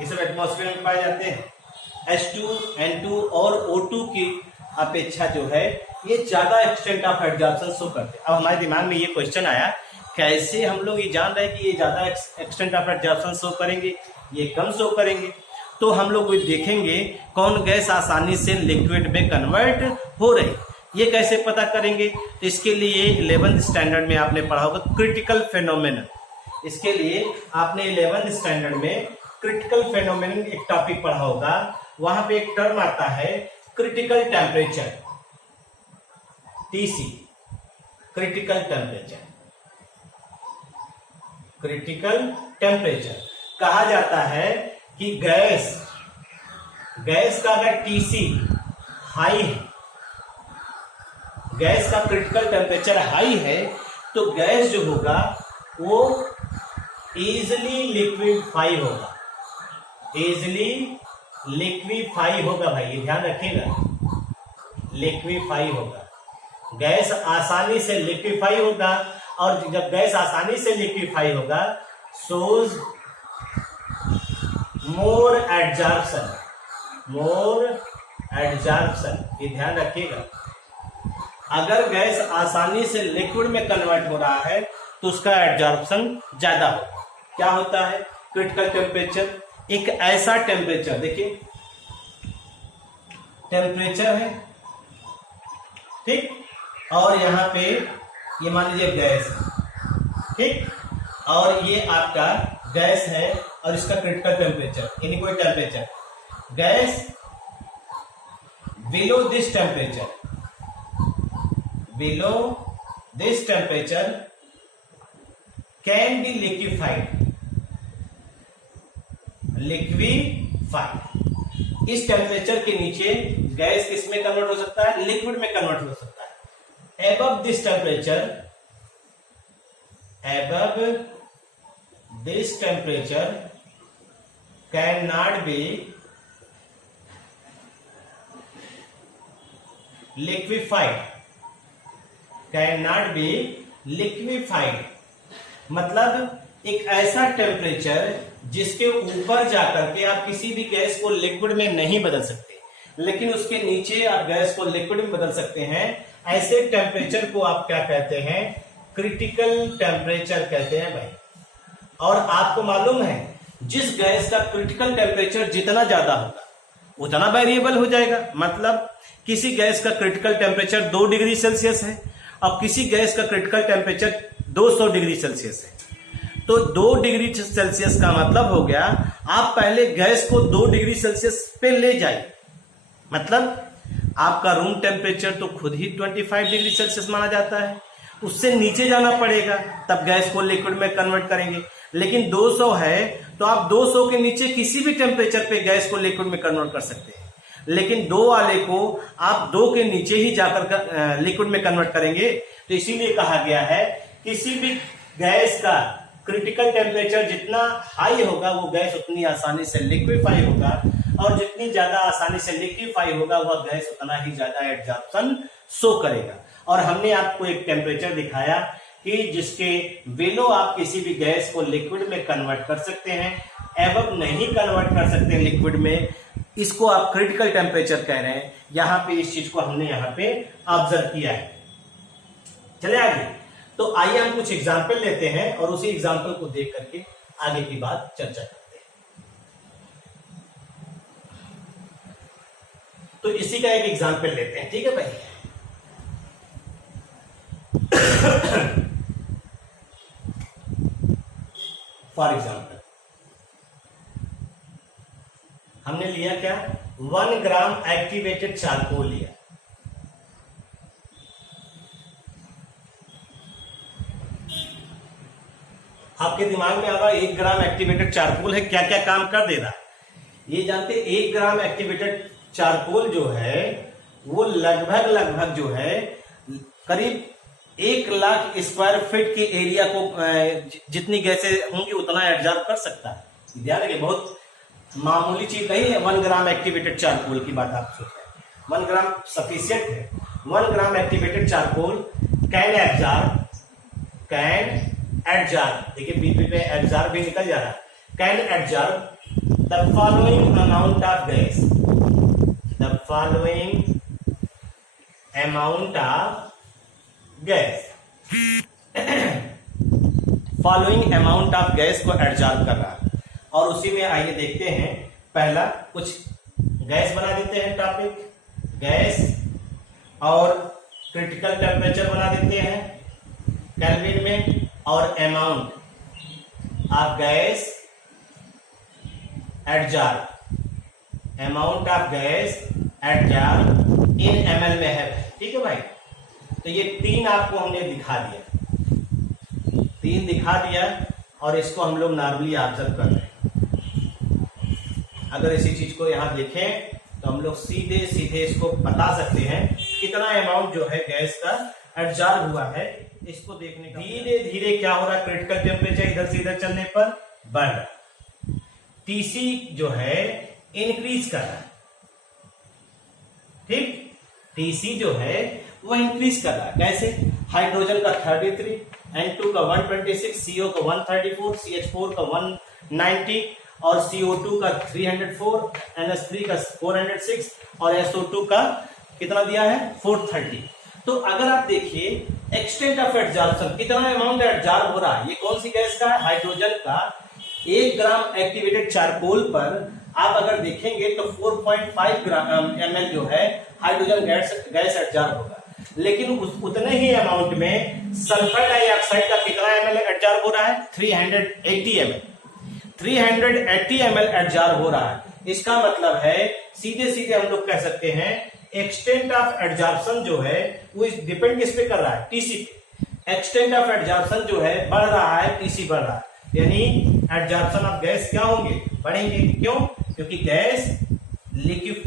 ये सब एटमॉस्फेयर में पाए जाते हैं। H2, N2 और O2 की अपेक्षा जो है ये ज्यादा एक्सटेंट ऑफ एडजॉर्प्शन शो करते हैं। अब हमारे दिमाग में ये क्वेश्चन आया, कैसे हम लोग ये जान रहे हैं कि ये ज्यादा एक्सटेंट ऑफ एडजॉर्प्शन शो करेंगे, ये कम शो करेंगे? तो हम लोग देखेंगे कौन गैस आसानी से लिक्विड में कन्वर्ट हो रही, ये कैसे पता करेंगे? तो इसके लिए 11th स्टैंडर्ड में आपने पढ़ा होगा क्रिटिकल फेनोमेनन। इसके लिए आपने 11th स्टैंडर्ड में क्रिटिकल फेनोमेनन एक टॉपिक पढ़ा होगा, वहां पे एक टर्म आता है critical temperature, TC, critical temperature. कहा जाता है कि गैस का अगर TC हाई है, गैस का क्रिटिकल टेम्परेचर हाई है, तो गैस जो होगा वो इजिली लिक्विफाई होगा, भाई ये ध्यान रखिएगा, लिक्विफाई होगा, गैस आसानी से लिक्विफाई होगा। और जब गैस आसानी से लिक्विफाई होगा, सोज मोर एडजॉर्प्शन, ये ध्यान रखिएगा। अगर गैस आसानी से लिक्विड में कन्वर्ट हो रहा है तो उसका एडजॉर्प्शन ज्यादा होगा। क्या होता है क्रिटिकल टेम्परेचर? एक ऐसा टेम्परेचर, देखिए टेम्परेचर है, ठीक, और यहां पे ये मान लीजिए गैस, ठीक, और ये आपका गैस है और इसका क्रिटिकल टेम्परेचर, यानी कोई temperature, gas below this temperature can be liquefied. इस टेम्परेचर के नीचे गैस किस में कन्वर्ट हो सकता है? लिक्विड में कन्वर्ट हो सकता है। above this temperature cannot be liquefied, मतलब एक ऐसा टेम्परेचर जिसके ऊपर जाकर के आप किसी भी गैस को लिक्विड में नहीं बदल सकते, लेकिन उसके नीचे आप गैस को लिक्विड में बदल सकते हैं। ऐसे टेम्परेचर को आप क्या कहते हैं? क्रिटिकल टेम्परेचर कहते हैं भाई। और आपको मालूम है जिस गैस का क्रिटिकल टेम्परेचर जितना ज्यादा होगा उतना वेरिएबल हो जाएगा। मतलब किसी गैस का क्रिटिकल टेम्परेचर 2 डिग्री सेल्सियस है और किसी गैस का क्रिटिकल टेम्परेचर 200 डिग्री सेल्सियस है, तो 2 डिग्री सेल्सियस का मतलब हो गया आप पहले गैस को 2 डिग्री सेल्सियस पे ले जाइए, मतलब आपका रूम टेम्परेचर तो खुद ही 25 डिग्री सेल्सियस माना जाता है, उससे नीचे जाना पड़ेगा तब गैस को लिक्विड में कन्वर्ट करेंगे। लेकिन 200 है तो आप 200 के नीचे किसी भी टेम्परेचर पे गैस को लिक्विड में कन्वर्ट कर सकते हैं, लेकिन 2 वाले को आप 2 के नीचे ही जाकर लिक्विड में कन्वर्ट करेंगे। तो इसीलिए कहा गया है किसी भी गैस का क्रिटिकल टेम्परेचर जितना हाई होगा वो गैस उतनी आसानी से लिक्विफाई होगा। और जितनी ज्यादा आसानी से लिक्विफाई होगा वह गैस उतना ही ज्यादा एडजॉर्प्शन शो करेगा। और हमने आपको एक टेम्परेचर दिखाया कि जिसके बिलो आप किसी भी गैस को लिक्विड में कन्वर्ट कर सकते हैं, एवं नहीं कन्वर्ट कर सकते लिक्विड में, इसको आप क्रिटिकल टेम्परेचर कह रहे हैं। यहां पे इस चीज को हमने यहां पे ऑब्जर्व किया है। चले आगे, तो आइए हम कुछ एग्जाम्पल लेते हैं और उसी एग्जाम्पल को देख करके आगे की बात चर्चा करते हैं। तो इसी का एक एग्जाम्पल लेते हैं, ठीक है भाई। फॉर एग्जाम्पल हमने लिया क्या, 1 ग्राम एक्टिवेटेड चारकोल लिया। आपके दिमाग में आ रहा है 1 ग्राम एक्टिवेटेड चारकोल है, क्या क्या काम कर दे रहा है ये जानते। 1 ग्राम एक्टिवेटेड चारकोल जो है वो लगभग जो है करीब 1 लाख स्क्वायर फीट के एरिया को जितनी गैसें होंगी उतना एब्जॉर्ब कर सकता है। ध्यान रखिए, बहुत मामूली चीज नहीं है 1 ग्राम एक्टिवेटेड चारकोल की बात आप सोच रहे हैं। 1 ग्राम सफिशियंट है। 1 ग्राम एक्टिवेटेड चारकोल कैन एब्जॉर्ब, देखिए बीच में एब्जॉर्ब भी निकल जा रहा है, can absorb the following amount of gas, the following amount of gas, following amount of gas को एब्जॉर्ब कर रहा है। और उसी में आइए देखते हैं, पहला कुछ गैस बना देते हैं टॉपिक, गैस और क्रिटिकल टेम्परेचर बना देते हैं केल्विन में, और amount of gas absorb, amount of gas absorb in ml में है, ठीक है भाई। तो ये 3 आपको हमने दिखा दिया, 3 दिखा दिया और इसको हम लोग नॉर्मली ऑब्जर्व कर रहे हैं। अगर इसी चीज को यहां देखें तो हम लोग सीधे इसको बता सकते हैं कितना अमाउंट जो है गैस का एब्जॉर्ब हुआ है। इसको देखने का धीरे धीरे क्या हो रहा है, क्रिटिकल टेम्परेचर इधर से इधर चलने पर बढ़ रहा है, टीसी जो है इंक्रीज कर रहा है, ठीक, टीसी जो है वो इंक्रीज कर रहा है। कैसे, हाइड्रोजन का 33, N2 का 126, CO का 134, CH4 का 190 और CO2 का 304, NH3 का 406 और SO2 का कितना दिया है 430। तो अगर आप देखिए एक्सटेंट ऑफ एब्जॉर्प्शन, कितना अमाउंट एब्जॉर्ब हो रहा है, ये कौन सी गैस का है, हाइड्रोजन का। 1 ग्राम एक्टिवेटेड चारकोल पर आप अगर देखेंगे तो 4.5 ग्राम ml जो है हाइड्रोजन गैस एब्जॉर्ब होगा, लेकिन उतने ही अमाउंट में सल्फर डाइऑक्साइड का कितना ml एब्जॉर्ब हो रहा है, 380 ml, 380 ml एब्जॉर्ब हो रहा है। इसका मतलब है सीधे हम लोग कह सकते हैं एक्सटेंट ऑफ एब्जॉर्प्शन जो है वो डिपेंड किस पे कर रहा है, टीसी पे। एक्सटेंट ऑफ एब्जॉर्प्शन जो है बढ़ रहा है, टीसी बढ़ रहा है, यानी एब्जॉर्प्शन ऑफ गैस क्या होंगे, बढ़ेंगे। क्यों, क्योंकि gas liquefaction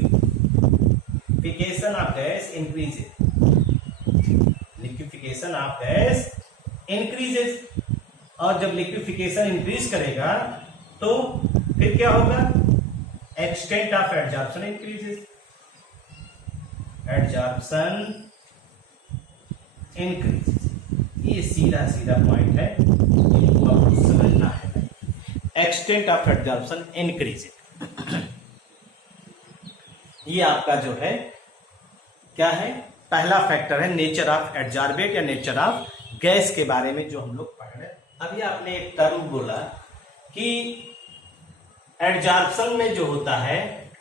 of gas increases, liquefaction of gas increases. और जब लिक्विफिकेशन इंक्रीज करेगा तो फिर क्या होगा, extent of absorption increases, absorption increases. ये सीधा पॉइंट है, इनको आपको समझना है। एक्सटेंट ऑफ एब्जॉर्प्शन इंक्रीजेज, ये आपका जो है क्या है, पहला फैक्टर है नेचर ऑफ एब्जॉर्बेट या नेचर ऑफ गैस के बारे में जो हम लोग पढ़ रहे हैं। अभी आपने एक टर्म बोला कि एब्जॉर्प्शन में जो होता है,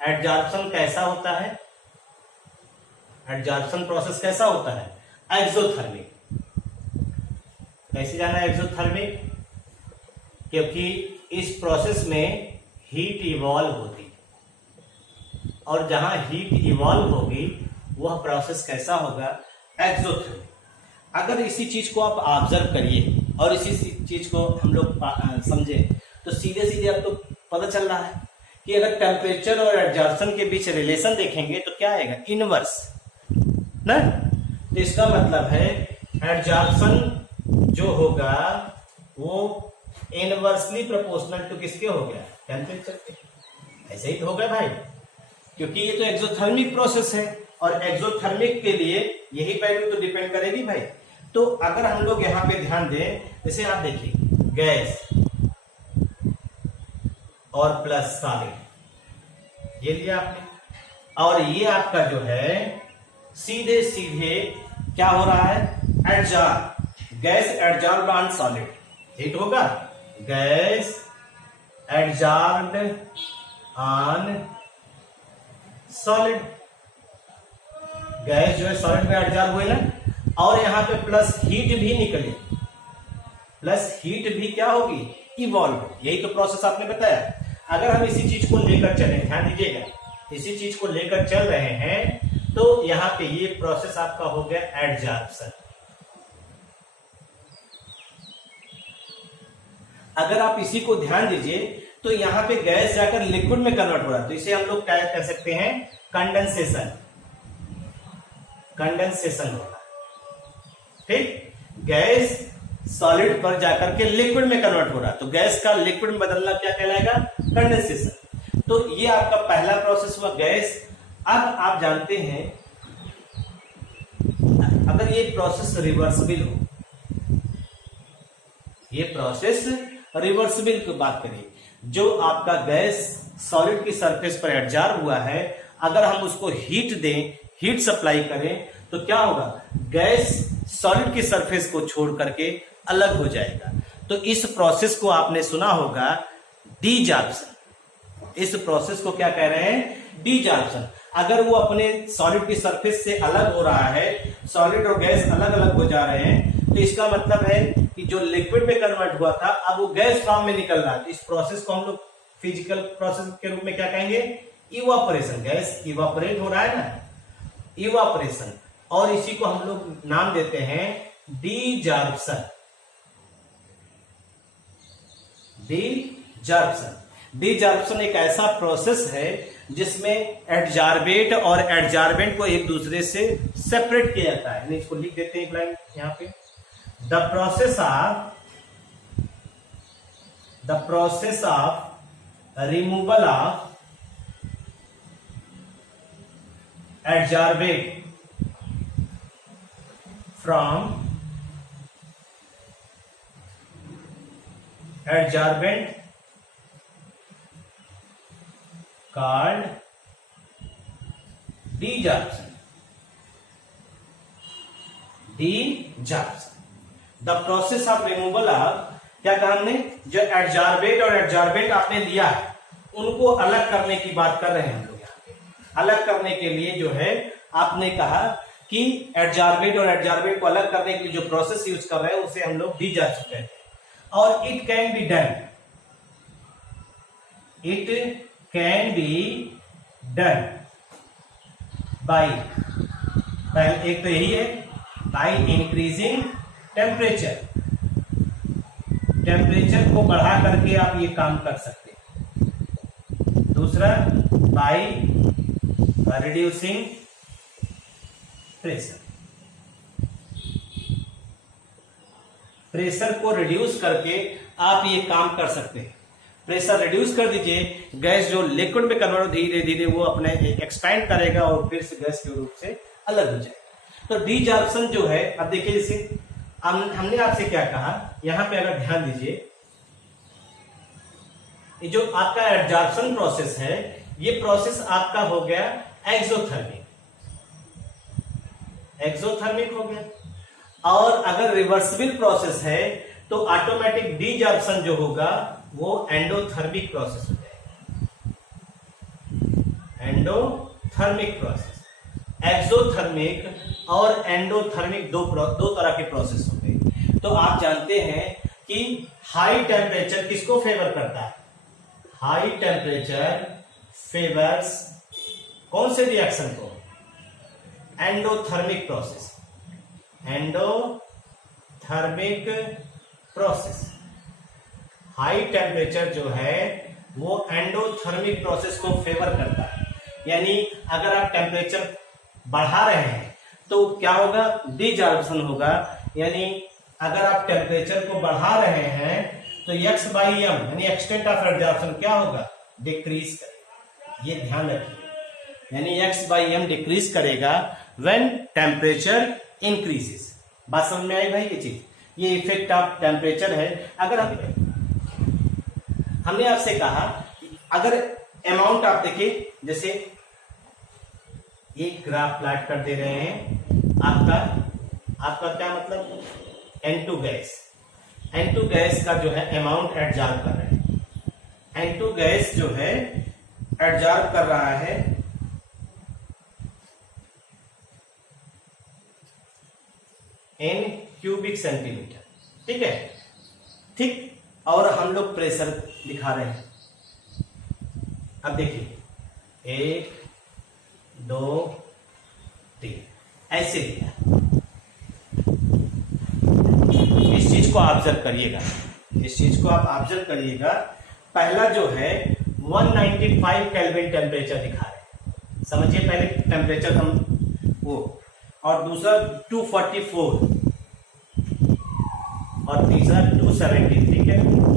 एब्जॉर्प्शन कैसा होता है, एब्जॉर्प्शन प्रोसेस कैसा होता है, एक्सोथर्मिक। कैसे जाना है एक्सोथर्मिक, क्योंकि इस प्रोसेस में हीट इवॉल्व होती है, और जहां हीट इवॉल्व होगी वह प्रोसेस कैसा होगा, एक्सोथर्मिक। अगर इसी चीज को आप ऑब्जर्व करिए और इसी चीज को हम लोग समझे तो सीधे आपको पता चल रहा है कि अगर टेम्परेचर और एब्जॉर्प्शन के बीच रिलेशन देखेंगे तो क्या आएगा, इनवर्स ना। तो इसका मतलब है एब्जॉर्प्शन जो होगा वो इनवर्सली प्रोपोर्शनल टू किसके हो गया, टेम्परेचर के। ऐसे ही तो हो गया भाई, क्योंकि ये तो एक्सोथर्मिक प्रोसेस है और एक्सोथर्मिक के लिए यही वैल्यू तो डिपेंड करेगी भाई। तो अगर हम लोग यहाँ पे ध्यान दें, जैसे आप देखिए गैस और प्लस सॉलिड ये लिया आपने, और ये आपका जो है सीधे सीधे क्या हो रहा है, adsorb, gas adsorb on solid, heat होगा, gas adsorb on solid, gas जो है सॉलिड में एडजॉर्ब हुए ना, और यहां पे प्लस हीट भी निकले, प्लस हीट भी क्या होगी, इवॉल्व, यही तो प्रोसेस आपने बताया। अगर हम इसी चीज को लेकर चलें, ध्यान दीजिएगा, इसी चीज को लेकर चल रहे हैं तो यहां पे ये प्रोसेस आपका हो गया एडजॉर्प्शन। अगर आप इसी को ध्यान दीजिए तो यहां पे गैस जाकर लिक्विड में कन्वर्ट हो रहा है, तो इसे हम लोग क्या कह सकते हैं, कंडेंसेशन, कंडेंसेशन होगा। ठीक, गैस सॉलिड पर जाकर के लिक्विड में कन्वर्ट हो रहा है, तो गैस का लिक्विड में बदलना क्या कहलाएगा, कंडेंसेशन। तो ये आपका पहला प्रोसेस हुआ गैस। अब आप जानते हैं अगर ये प्रोसेस रिवर्सिबल हो, ये प्रोसेस रिवर्सिबल की बात करें, जो आपका गैस सॉलिड की सरफेस पर एडजॉर्ब हुआ है, अगर हम उसको हीट दें, हीट सप्लाई करें, तो क्या होगा, गैस सॉलिड की सरफेस को छोड़ करके अलग हो जाएगा। तो इस प्रोसेस को आपने सुना होगा डीजॉर्प्शन, इस प्रोसेस को क्या कह रहे हैं, डीजॉर्प्शन। अगर वो अपने सॉलिड की सरफेस से अलग हो रहा है, सॉलिड और गैस अलग अलग हो जा रहे हैं, तो इसका मतलब है कि जो लिक्विड में कन्वर्ट हुआ था अब वो गैस फॉर्म में निकल रहा है। तो इस प्रोसेस को हम लोग फिजिकल प्रोसेस के रूप में क्या कहेंगे, इवापोरेशन, गैस इवापोरेट हो रहा है ना, इवापोरेशन, और इसी को हम लोग नाम देते हैं डीजॉर्प्शन, डीजॉर्प्शन। डीजॉर्प्शन एक ऐसा प्रोसेस है जिसमें एडजॉर्बेट और एडजॉर्बेंट को एक दूसरे से सेपरेट किया जाता है। इसको लिख देते हैं लाइन यहां पे, the process of removal of adsorbate from adsorbent called desorption, desorption, the process of removal of, क्या कहा हमने, जो एडजॉर्बेट और एडजॉर्बेंट आपने दिया है उनको अलग करने की बात कर रहे हैं हम लोग यहाँ पे। अलग करने के लिए जो है आपने कहा कि एडजॉर्बेट और एडजॉर्बेंट को अलग करने के लिए जो प्रोसेस यूज कर रहे हैं उसे हम लोग डीजॉर्प्शन कहते हैं। और it can be done, it can be done by, पहले एक तो यही है, बाई इंक्रीजिंग टेम्परेचर, टेम्परेचर को बढ़ा करके आप ये काम कर सकते हैं। दूसरा बाई रिड्यूसिंग प्रेशर, प्रेशर को रिड्यूस करके आप ये काम कर सकते हैं। प्रेशर रिड्यूस कर दीजिए, गैस जो लिक्विड में कन्वर्ट धीरे धीरे वो अपने एक्सपैंड करेगा और फिर से गैस के रूप से अलग हो जाएगा। तो डीजॉर्प्शन जो है, अब देखिए जैसे हमने आपसे क्या कहा, यहां पे अगर ध्यान दीजिए, ये जो आपका एडजॉर्प्शन प्रोसेस है, ये प्रोसेस आपका हो गया एक्सोथर्मिक, एक्सोथर्मिक हो गया। और अगर रिवर्सिबल प्रोसेस है तो ऑटोमेटिक डीजॉर्प्शन जो होगा वो एंडोथर्मिक प्रोसेस हो जाएगा, एंडोथर्मिक प्रोसेस। एक्सोथर्मिक और एंडोथर्मिक दो तरह के प्रोसेस होते हैं। तो आप जानते हैं कि हाई टेम्परेचर किसको फेवर करता है, हाई टेम्परेचर फेवर्स कौन से रिएक्शन को, endothermic process, endothermic process. High temperature जो है वो एंडोथर्मिक प्रोसेस को फेवर करता है। यानी अगर आप टेम्परेचर बढ़ा रहे हैं तो क्या होगा, डीजॉर्प्शन होगा। यानी अगर आप टेम्परेचर को बढ़ा रहे हैं तो x/m यानी एक्सटेंट ऑफ एडजॉर्प्शन क्या होगा, डिक्रीज करेगा। ये ध्यान रखिए। यानी x/m डिक्रीज करेगा व्हेन टेम्परेचर इंक्रीजेस। बात समझ में आई भाई? ये चीज, ये इफेक्ट ऑफ टेम्परेचर है। अगर हमने आपसे कहा अगर अमाउंट आप देखिए, जैसे एक ग्राफ प्लॉट कर दे रहे हैं, आपका क्या मतलब N2 गैस, N2 गैस का जो है अमाउंट एडजॉर्ब कर रहे हैं। N2 गैस जो है एडजॉर्ब कर रहा है इन क्यूबिक सेंटीमीटर, ठीक है, ठीक। और हम लोग प्रेशर दिखा रहे हैं। अब देखिए 1 2 3 ऐसे लिया। इस चीज को ऑब्जर्व करिएगा, इस चीज को आप ऑब्जर्व करिएगा। पहला जो है 195 केल्विन टेम्परेचर दिखा रहे हैं, समझिए पहले टेम्परेचर हम वो, और दूसरा 244 और तीसरा 273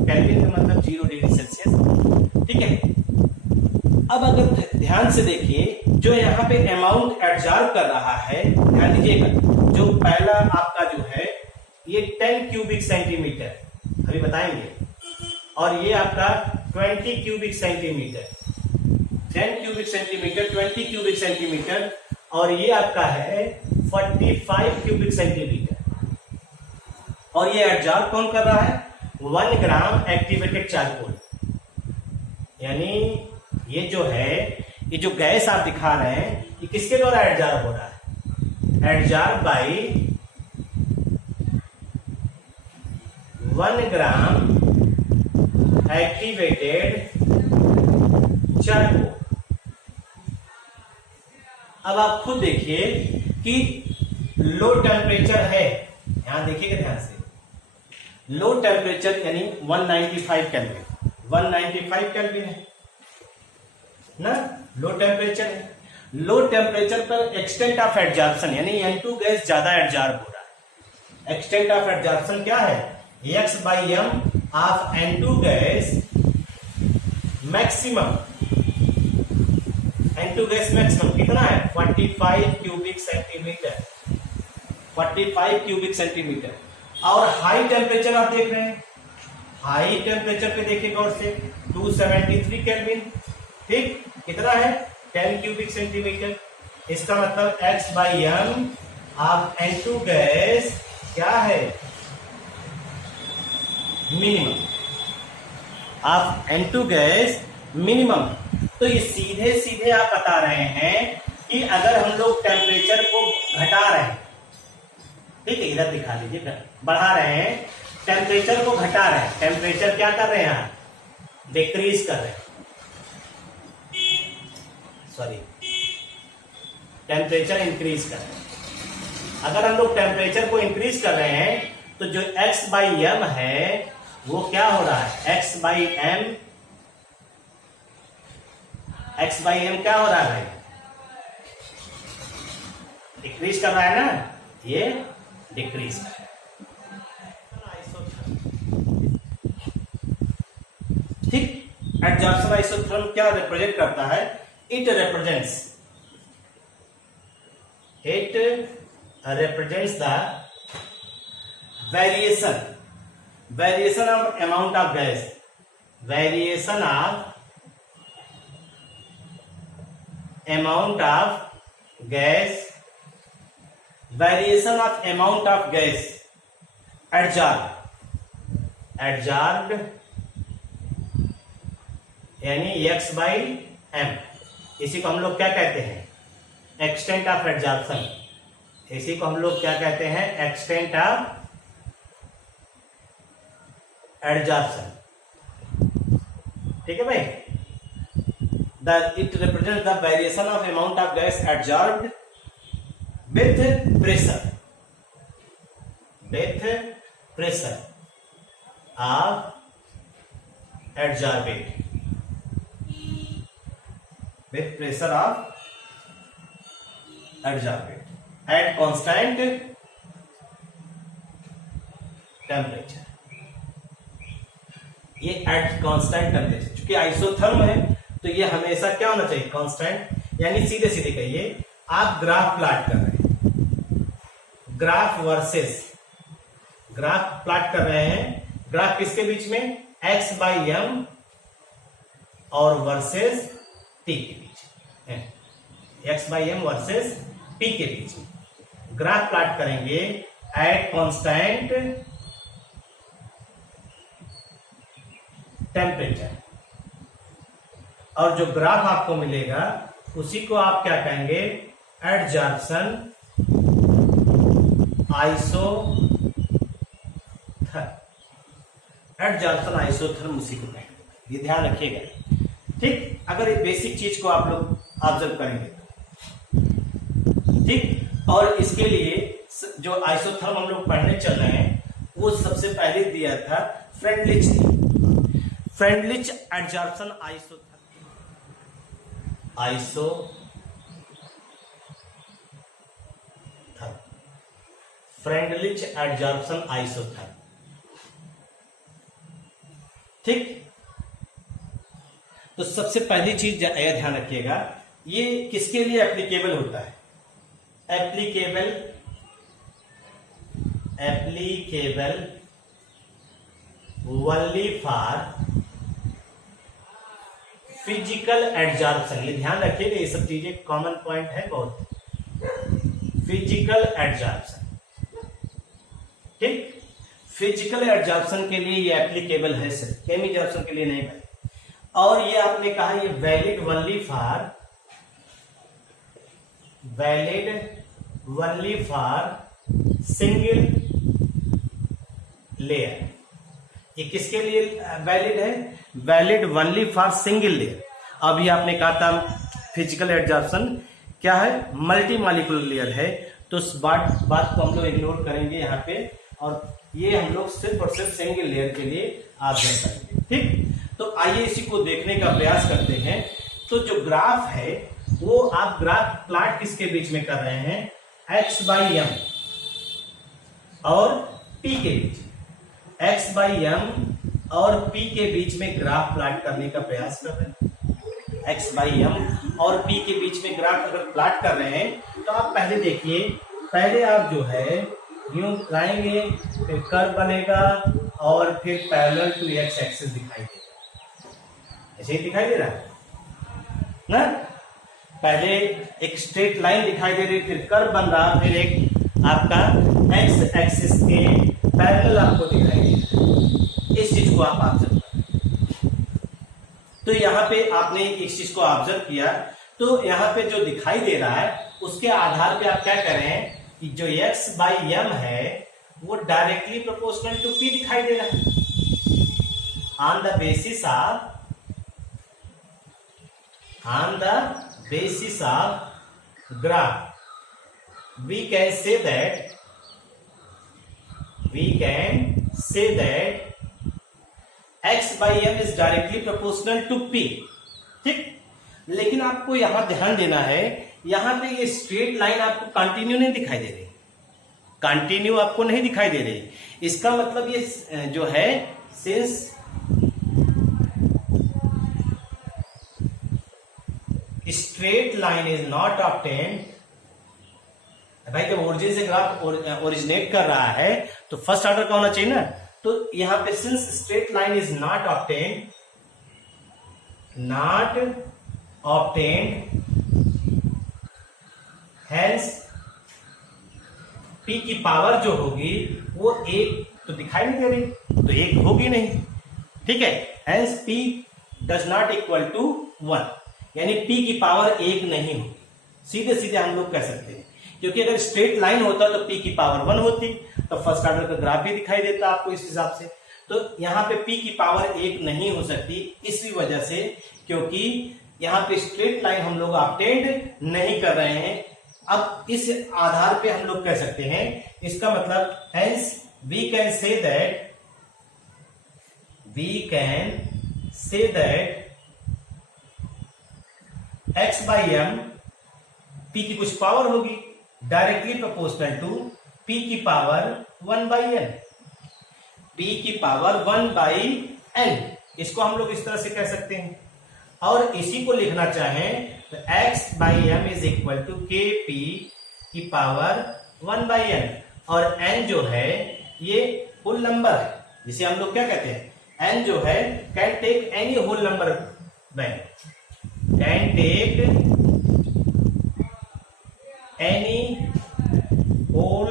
केल्विन का मतलब 0 डिग्री सेल्सियस, ठीक है। अब अगर ध्यान से देखिए जो यहाँ पे अमाउंट एडजॉर्ब कर रहा है, ध्यान दीजिएगा, जो पहला आपका जो है ये 10 क्यूबिक सेंटीमीटर, अभी बताएंगे, और ये आपका 20 cubic centimetre, 10 cubic centimetre, 20 cubic centimetre, और ये आपका है 45 क्यूबिक सेंटीमीटर। और ये एडजॉर्ब कौन कर रहा है? 1 ग्राम एक्टिवेटेड चारकोल। यानी ये जो है, ये जो गैस आप दिखा रहे हैं, ये किसके द्वारा एडजॉर्ब हो रहा है? एडजॉर्ब बाय 1 ग्राम एक्टिवेटेड चारकोल। अब आप खुद देखिए कि लो टेम्परेचर है, यहां देखिएगा ध्यान से, लो टेम्परेचर यानी 195 केल्विन, 195 केल्विन है ना, लो टेम्परेचर है। लो टेम्परेचर पर एक्सटेंट ऑफ एडजॉर्प्शन यानी N2 गैस ज्यादा एडजॉर्ब हो रहा है। एक्सटेंट ऑफ एडजॉर्प्शन क्या है? x/m of N2 gas maximum, N2 gas maximum कितना है? 45 क्यूबिक सेंटीमीटर, 45 क्यूबिक सेंटीमीटर। और हाई टेम्परेचर आप देख रहे हैं, हाई टेम्परेचर पे देखिए गौर से, 273 केल्विन, ठीक, कितना है? 10 क्यूबिक सेंटीमीटर। इसका मतलब x/m ऑफ N2 गैस क्या है? Minimum of N2 gas minimum. तो ये सीधे सीधे आप बता रहे हैं कि अगर हम लोग टेम्परेचर को घटा रहे हैं, ठीक है, इधर दिखा लीजिए, बढ़ा रहे हैं, टेम्परेचर को घटा रहे हैं, टेम्परेचर क्या कर रहे हैं? डिक्रीज कर रहे हैं, सॉरी, टेम्परेचर इंक्रीज कर रहे हैं। अगर हम लोग टेम्परेचर को इंक्रीज कर रहे हैं तो जो x/m है वो क्या हो रहा है? x/m क्या हो रहा है भाई? डिक्रीज कर रहा है ना, ये डिक्रीज कर रहा है, ठीक। एडजॉर्प्शन आइसोथर्म क्या रिप्रेजेंट करता है? It represents the variation of amount of gas, variation of amount of gas, variation of amount of gas adsorbed यानी x/m। इसी को हम लोग क्या कहते हैं? Extent of adsorption. इसी को हम लोग क्या कहते हैं? एक्सटेंट ऑफ एडजॉर्प्शन, ठीक है भाई। It represent the variation of amount of gas adsorbed with pressure of adsorbate, with pressure of adsorbate at constant temperature। ये at constant temperature, चूंकि आइसोथर्म है तो ये हमेशा क्या होना चाहिए? कांस्टेंट, यानी सीधे सीधे कहिए, आप ग्राफ प्लॉट कर रहे हैं, ग्राफ वर्सेस ग्राफ प्लॉट कर रहे हैं, ग्राफ किसके बीच में, x बाई एम और वर्सेस t के बीच, x by M versus p के बीच ग्राफ प्लॉट करेंगे एट कांस्टेंट टेम्परेचर, और जो ग्राफ आपको मिलेगा उसी को आप क्या कहेंगे, एडजॉर्प्शन आइसोथर्म उसी को कहेंगे। ये ध्यान रखिएगा, ठीक। अगर ये बेसिक चीज को आप लोग ऑब्जर्व करेंगे तो ठीक। और इसके लिए जो आइसोथर्म हम लोग पढ़ने चल रहे हैं वो सबसे पहले दिया था Freundlich adsorption Freundlich adsorption isotherm, ठीक। तो सबसे पहली चीज ध्यान रखिएगा, ये किसके लिए एप्लीकेबल होता है, applicable only for physical adsorption. ये ध्यान रखिएगा, ये सब चीजें कॉमन पॉइंट है बहुत। फिजिकल एडजॉर्प्शन, ठीक। फिजिकल एडजॉर्प्शन के लिए ये एप्लीकेबल है सर, केमी एडजॉर्प्शन के लिए नहीं भाई। और ये आपने कहा ये valid only for single layer. ये किसके लिए वैलिड है, valid only for single layer. अभी आपने कहा था फिजिकल एडजॉर्प्शन क्या है, मल्टी मॉलिक्यूलर लेयर है, तो उस बात को हम लोग इग्नोर करेंगे यहाँ पे, और ये हम लोग सिर्फ और सिर्फ सिंगल लेयर के लिए ऑब्जर्व करेंगे, ठीक। तो आइए इसी को देखने का प्रयास करते हैं। तो जो ग्राफ है वो आप ग्राफ प्लॉट किसके बीच में कर रहे हैं, x बाई एम और p के बीच, x बाई एम और p के बीच में ग्राफ प्लॉट करने का प्रयास कर रहे हैं। x बाई एम और p के बीच में ग्राफ अगर प्लॉट कर रहे हैं तो आप पहले देखिए, पहले आप जो है यूं लाएंगे, फिर कर्व बनेगा और फिर पैरेलल टू x एक्सिस दिखाई देगा, ऐसे ही दिखाई दे रहा है ना। पहले एक स्ट्रेट लाइन दिखाई दे रही, फिर कर्व बन रहा, फिर एक आपका x एक्सिस के पैरेलल आपको दिखाई दे रहा। इस चीज को आप ऑब्जर्व करें। तो यहाँ पे आपने इस चीज को ऑब्जर्व किया, तो यहाँ पे जो दिखाई दे रहा है उसके आधार पे आप क्या करें कि जो x बाई एम है वो डायरेक्टली प्रोपोर्शनल टू p दिखाई दे रहा है। On the basis of graph we can say that x by M is directly proportional to p, ठीक। लेकिन आपको यहां ध्यान देना है, यहां पे ये स्ट्रेट लाइन आपको कंटिन्यू नहीं दिखाई दे रही, कंटिन्यू आपको नहीं दिखाई दे रही। इसका मतलब ये जो है since straight line is not obtained, भाई जब ओरिजिन से ग्राफ ओरिजिनेट कर रहा है तो फर्स्ट ऑर्डर का होना चाहिए ना। तो यहां पे since straight line is not obtained hence p की पावर जो होगी वो एक तो दिखाई नहीं दे रही, तो एक होगी नहीं, ठीक है। Hence p does not equal to 1, यानी p की पावर एक नहीं होगी। सीधे सीधे हम लोग कह सकते हैं, क्योंकि अगर स्ट्रेट लाइन होता तो p की पावर 1 होती, तो फर्स्ट ऑर्डर का ग्राफ भी दिखाई देता आपको इस हिसाब से। तो यहाँ पे p की पावर एक नहीं हो सकती, इसी वजह से, क्योंकि यहाँ पे स्ट्रेट लाइन हम लोग ऑब्टेन्ड नहीं कर रहे हैं। अब इस आधार पे हम लोग कह सकते हैं, इसका मतलब hence we can say that x by M, p की कुछ पावर होगी डायरेक्टली प्रोपोर्शनल टू p की पावर 1 बाई n, p की पावर 1 बाई n, इसको हम लोग इस तरह से कह सकते हैं। और इसी को लिखना चाहें तो x by M is equal to K P की पावर 1 बाई एन, और n जो है ये होल नंबर है, जिसे हम लोग क्या कहते हैं, n जो है can take any whole number value, can take any whole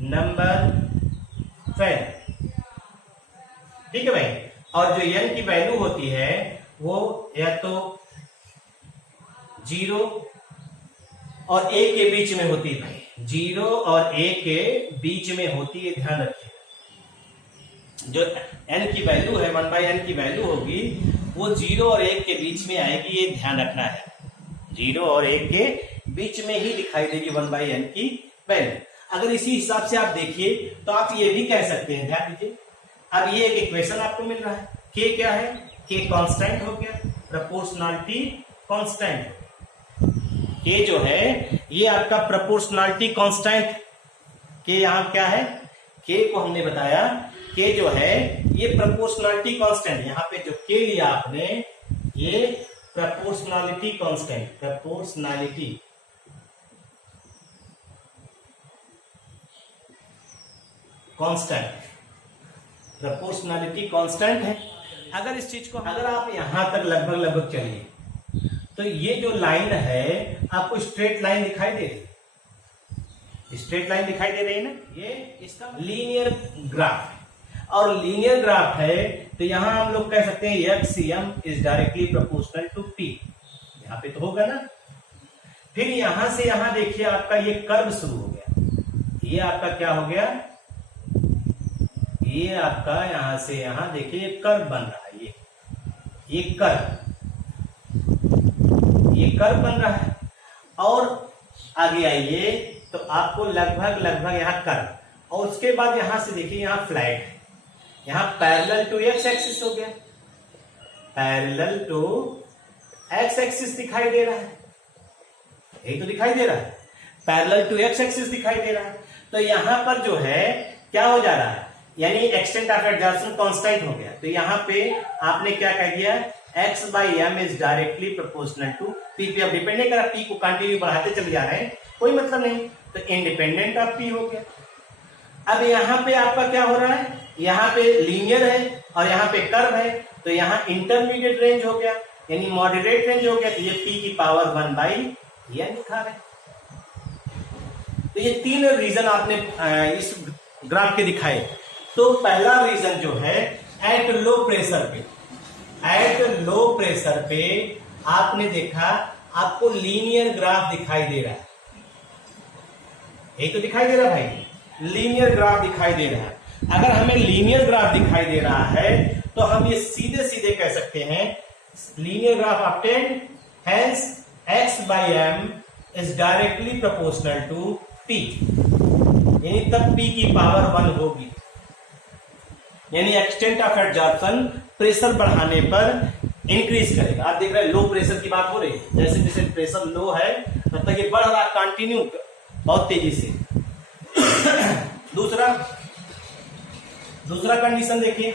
number value, ठीक है भाई। और जो n की वैल्यू होती है वो या तो 0 और 1 के बीच में होती है भाई, 0 और 1 के बीच में होती है, ध्यान रखिए। जो n की वैल्यू है 1 बाई एन की वैल्यू होगी वो 0 और 1 के बीच में आएगी, ये ध्यान रखना है। 0 और 1 के बीच में ही दिखाई देगी 1 बाई एन की वैल्यू। अगर इसी हिसाब से आप देखिए तो आप ये भी कह सकते हैं, ध्यान दीजिए, अब ये एक इक्वेशन आपको मिल रहा है, k क्या है, k कांस्टेंट हो गया, प्रोपोर्शनलिटी कांस्टेंट, k जो है ये आपका प्रोपोर्शनलिटी कांस्टेंट, k यहाँ क्या है, k को हमने बताया k जो है ये प्रोपोर्शनलिटी कांस्टेंट, यहाँ पे जो k लिया आपने ये proportionality constant, proportionality constant, proportionality constant है। अगर इस चीज को अगर आप यहां तक लगभग चलिए तो ये जो लाइन है आपको स्ट्रेट लाइन दिखाई दे रही है, स्ट्रेट लाइन दिखाई दे रही है ना, ये इसका लीनियर ग्राफ है, और लीनियर ग्राफ है तो यहां हम लोग कह सकते हैं X M is directly proportional to P, यहां पे तो होगा ना। फिर यहां से यहां देखिए आपका ये कर्व शुरू हो गया, ये आपका क्या हो गया, ये आपका यहां से यहां देखिए कर्व बन रहा है, ये कर्व बन रहा है। और आगे आइए तो आपको लगभग यहां कर्व, और उसके बाद यहां से देखिए यहां फ्लैट है, यहां पैरेलल टू एक्स एक्सिस हो गया, पैरेलल टू एक्स एक्सिस दिखाई दे रहा है, यही तो दिखाई दे रहा है, पैरेलल टू एक्स एक्सिस दिखाई दे रहा है। तो यहां पर जो है क्या हो जा रहा है, यानी एक्सटेंट ऑफ एडजॉर्प्शन कांस्टेंट हो गया। तो यहां पे आपने क्या कह दिया, x by M is directly proportional to P पे। अब डिपेंडेंट करा, पी को कंटिन्यू बढ़ाते चले जा रहे हैं, कोई मतलब नहीं, तो इंडिपेंडेंट ऑफ पी हो गया। अब यहां पे आपका क्या हो रहा है, यहाँ पे लीनियर है और यहाँ पे कर्व है, तो यहाँ इंटरमीडिएट रेंज हो गया, यानी मॉडरेट रेंज हो गया, तो ये p की पावर 1 बाई एन दिखा रहे। तो ये 3 रीजन आपने इस ग्राफ के दिखाए। तो पहला रीजन जो है एट लो प्रेशर पे आपने देखा आपको लीनियर ग्राफ दिखाई दे रहा है, यही तो दिखाई दे रहा है भाई, लीनियर ग्राफ दिखाई दे रहा है। अगर हमें लीनियर ग्राफ दिखाई दे रहा है तो हम ये सीधे कह सकते हैं linear graph obtained, hence x by M is directly proportional to p, यानी तब p की पावर 1 होगी, यानी एक्सटेंट ऑफ एडजॉर्प्शन प्रेशर बढ़ाने पर इंक्रीज करेगा। आप देख रहे हैं लो प्रेशर की बात हो रही है, जैसे जैसे प्रेशर लो है तब तक ये बढ़ रहा कंटिन्यू बहुत तेजी से। दूसरा कंडीशन देखिए,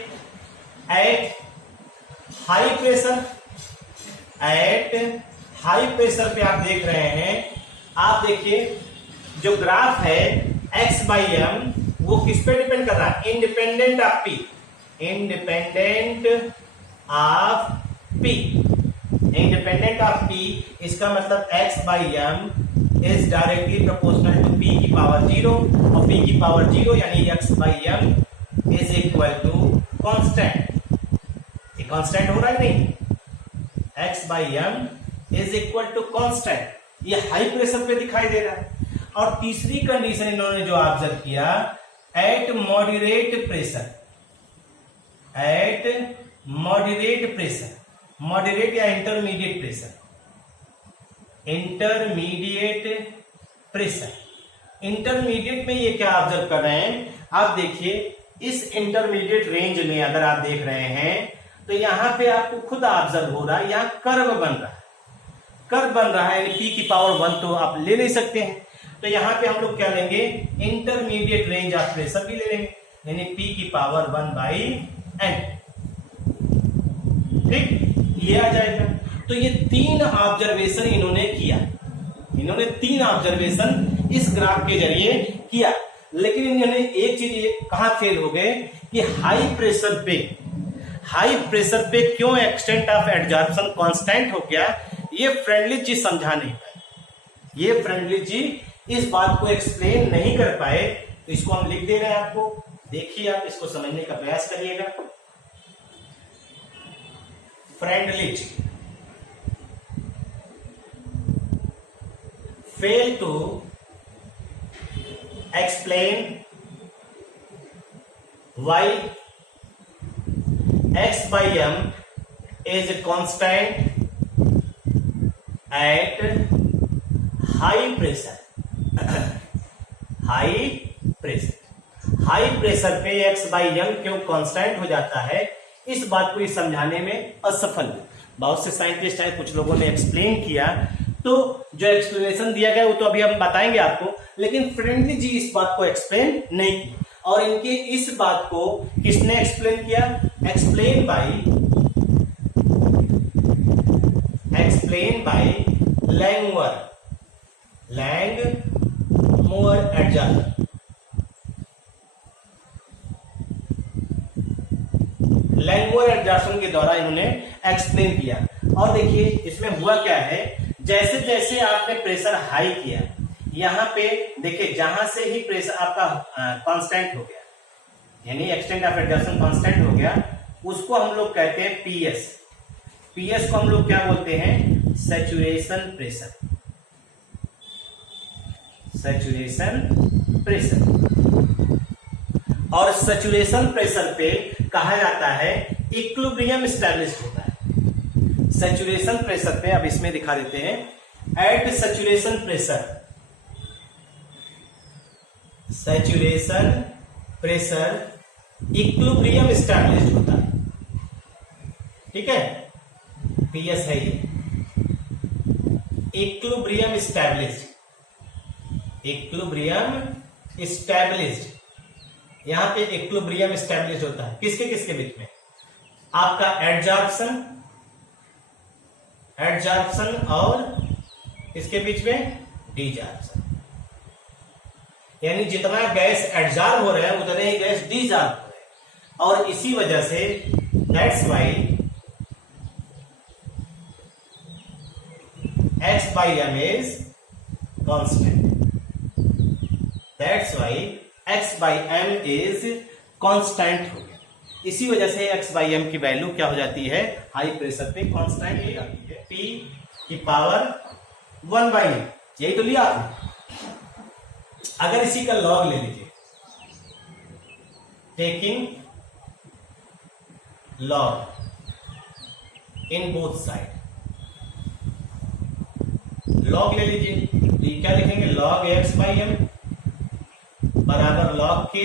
एट हाई प्रेशर पे आप देख रहे हैं, आप देखिए जो ग्राफ है x बाई एम वो किस पे डिपेंड कर रहा है, independent of p, independent of p। इसका मतलब x by M is directly proportional to p की पावर 0, और p की पावर 0 यानी x by M is equal to constant, ये कांस्टेंट हो रहा है नहीं, x by M is equal to constant, ये हाई प्रेशर पे दिखाई दे रहा है। और तीसरी कंडीशन इन्होंने जो ऑब्जर्व किया, एट मॉडरेट प्रेशर, मॉडरेट या इंटरमीडिएट में ये क्या ऑब्जर्व कर रहे हैं, आप देखिए इस इंटरमीडिएट रेंज में अगर आप देख रहे हैं तो यहां पे आपको खुद ऑब्जर्व हो रहा है, यहां कर्व बन रहा है, यानी p की पावर 1 तो आप ले नहीं सकते हैं, तो यहां पे हम लोग क्या लेंगे, इंटरमीडिएट रेंज ऑफ प्रेशर भी ले लेंगे, यानी p की पावर 1 बाई एन, ठीक, ये आ जाएगा। तो ये 3 ऑब्जर्वेशन इन्होंने किया, इन्होंने 3 ऑब्जर्वेशन इस ग्राफ के जरिए किया, लेकिन इन्होंने एक चीज कहां फेल हो गए कि हाई प्रेशर पे क्यों एक्सटेंट ऑफ एडजॉर्प्शन कांस्टेंट हो गया, ये फ्रेंडली जी समझा नहीं पाए, ये फ्रेंडली जी इस बात को एक्सप्लेन नहीं कर पाए। तो इसको हम लिख दे रहे हैं आपको, देखिए आप इसको समझने का प्रयास करिएगा। फ्रेंडली जी fail to explain why x by m is constant at high pressure high pressure पे x by m क्यों कांस्टेंट हो जाता है, इस बात को समझाने में असफल। बहुत से साइंटिस्ट हैं, कुछ लोगों ने एक्सप्लेन किया, तो जो एक्सप्लेनेशन दिया गया वो तो अभी हम बताएंगे आपको, लेकिन फ्रेंडली जी इस बात को एक्सप्लेन नहीं की। और इनके इस बात को किसने एक्सप्लेन किया, एक्सप्लेन बाय लैंगमुयर एडजॉर्प्शन। लैंगमुयर एडजॉर्प्शन के द्वारा इन्होंने एक्सप्लेन किया। और देखिए इसमें हुआ क्या है, जैसे जैसे आपने प्रेशर हाई किया, यहां पे देखिए जहां से ही प्रेशर आपका कांस्टेंट हो गया, यानी एक्सटेंट ऑफ एडजॉर्प्शन कांस्टेंट हो गया, उसको हम लोग कहते हैं पीएस। पीएस को हम लोग क्या बोलते हैं, सैचुरेशन प्रेशर। और सैचुरेशन प्रेशर पे कहा जाता है इक्विलिब्रियम एस्टैब्लिश्ड होता है। सैचुरेशन प्रेशर पे, अब इसमें दिखा देते हैं, at saturation pressure equilibrium established होता है, ठीक है, पीएस है ये, इक्विलिब्रियम एस्टैब्लिश्ड, यहां पे इक्विलिब्रियम एस्टैब्लिश्ड होता है किसके किसके बीच में, आपका एडजॉर्प्शन और इसके बीच में डिजॉर्प्शन, यानी जितना गैस एडजॉर्ब हो रहा है उतने ही गैस डिजॉर्ब हो रहे हैं। और इसी वजह से that's why x by m is constant, that's why x by m is constant हो गया। इसी वजह से x by m की वैल्यू क्या हो जाती है, हाई प्रेशर पे कांस्टेंट हो जाती है, p की पावर 1 by m, यही तो लिया आपने। अगर इसी का लॉग ले लीजिए, taking log in both side, log ले लीजिए, तो ये क्या लिखेंगे, log x by m बराबर log k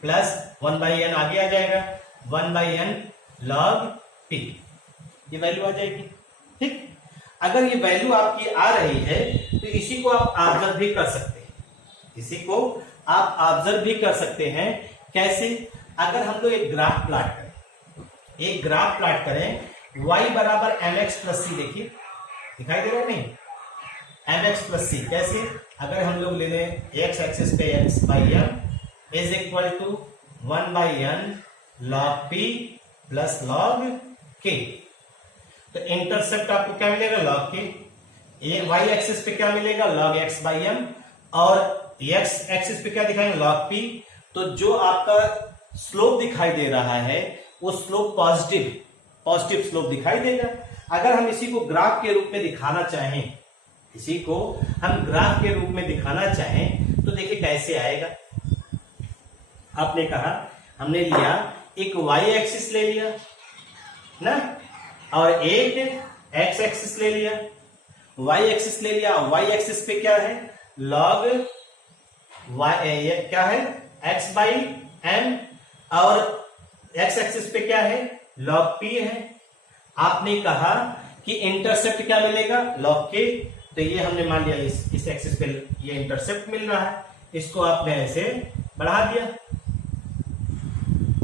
plus 1 by n आगे आ जाएगा, 1 by n log p, ये वैल्यू आ जाएगी, ठीक। अगर ये वैल्यू आपकी आ रही है तो इसी को आप ऑब्जर्व भी कर सकते हैं, कैसे, अगर हम लोग एक ग्राफ प्लॉट करें, y बराबर mx प्लस सी, देखिए दिखाई दे रहा है नहीं, mx प्लस सी, कैसे, अगर हम लोग ले लें x एक्सिस पे x by m is equal to 1 by n log p plus log k, तो इंटरसेप्ट आपको क्या मिलेगा, log k, y एक्सिस पे क्या मिलेगा, log x by m, और x एक्सिस पे क्या दिखाएंगे, log p। तो जो आपका स्लोप दिखाई दे रहा है वो स्लोप पॉजिटिव स्लोप दिखाई देगा। अगर हम इसी को ग्राफ के रूप में दिखाना चाहें, तो देखिए कैसे आएगा। आपने कहा, हमने लिया एक y एक्सिस ले लिया ना, और एक x एक्सिस ले लिया, y एक्सिस पे क्या है, log y, क्या है, x by m, और x एक्सिस पे क्या है, log p है। आपने कहा कि इंटरसेप्ट क्या मिलेगा, log k, तो ये हमने मान लिया इस एक्सिस पे ये इंटरसेप्ट मिल रहा है, इसको आपने ऐसे बढ़ा दिया,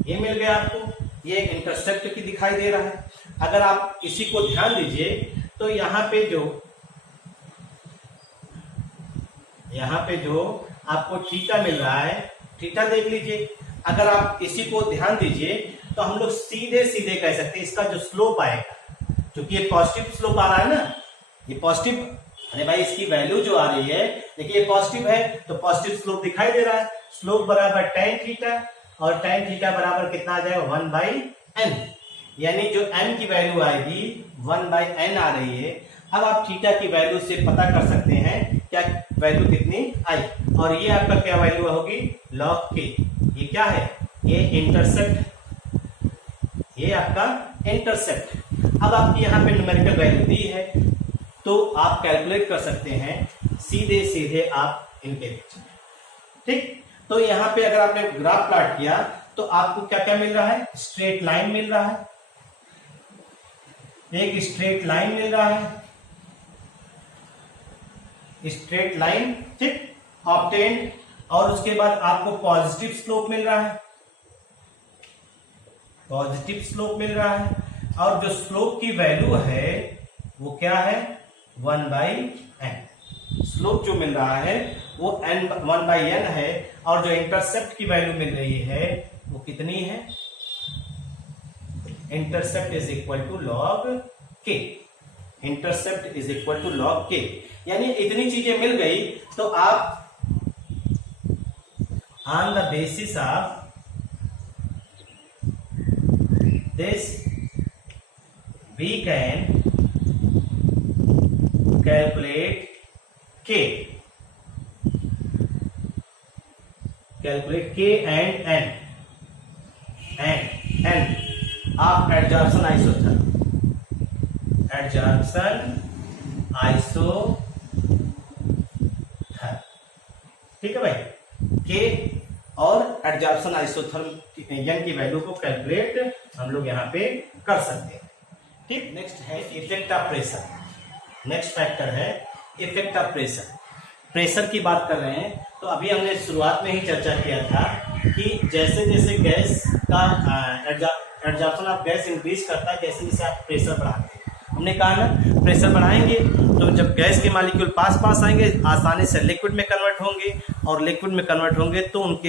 ये मिल गया आपको। ये इंटरसेप्ट की दिखाई दे रहा है। अगर आप इसी को ध्यान दीजिए तो यहाँ पे जो आपको थीटा मिल रहा है, थीटा देख लीजिए। अगर आप इसी को ध्यान दीजिए तो हम लोग सीधे सीधे कह सकते हैं इसका जो स्लोप आएगा, क्योंकि ये पॉजिटिव स्लोप आ रहा है ना, ये पॉजिटिव, अरे भाई इसकी वैल्यू जो आ रही है देखिए ये पॉजिटिव है तो पॉजिटिव स्लोप दिखाई दे रहा है। स्लोप बराबर tan थीटा, और tan थीटा बराबर कितना आ जाएगा 1/n, यानी जो n की वैल्यू आएगी 1/n आ रही है। अब आप थीटा की वैल्यू से पता कर सकते हैं क्या वैल्यू कितनी आई, और ये आपका क्या वैल्यू होगी log k। ये क्या है, ये इंटरसेप्ट, ये आपका इंटरसेप्ट। अब आपकी यहाँ पे न्यूमेरिकल वैल्यू दी है तो आप कैलकुलेट कर सकते हैं सीधे सीधे आप इनके बीच में, ठीक। तो यहाँ पे अगर आपने ग्राफ प्लॉट किया तो आपको क्या क्या मिल रहा है, स्ट्रेट लाइन मिल रहा है, एक स्ट्रेट लाइन मिल रहा है, स्ट्रेट लाइन, ठीक, ऑब्टेन्ड। और उसके बाद आपको पॉजिटिव स्लोप मिल रहा है, पॉजिटिव स्लोप मिल रहा है, और जो स्लोप की वैल्यू है वो क्या है 1/n। स्लोप जो मिल रहा है वो 1/n है, और जो इंटरसेप्ट की वैल्यू मिल रही है वो कितनी है, intercept is equal to log k, intercept is equal to log k। यानी इतनी चीजें मिल गई तो आप on the basis of this we can calculate k and n of adsorption isotherm, ठीक है भाई। k और एडजॉर्प्शन आइसोथर्म यंग की वैल्यू को कैलकुलेट हम लोग यहाँ पे कर सकते हैं, ठीक। नेक्स्ट है effect of pressure. Next factor है इफेक्ट ऑफ प्रेशर। प्रेशर की बात कर रहे हैं तो अभी हमने शुरुआत में ही चर्चा किया था कि जैसे जैसे गैस का एडजॉर्प्शन ऑफ गैस इंक्रीज करता है, जैसे जैसे आप प्रेशर बढ़ाते हैं, हमने कहा ना प्रेशर बढ़ाएंगे तो जब गैस के मॉलिक्यूल पास पास आएंगे आसानी से लिक्विड में कन्वर्ट होंगे, और लिक्विड में कन्वर्ट होंगे तो उनके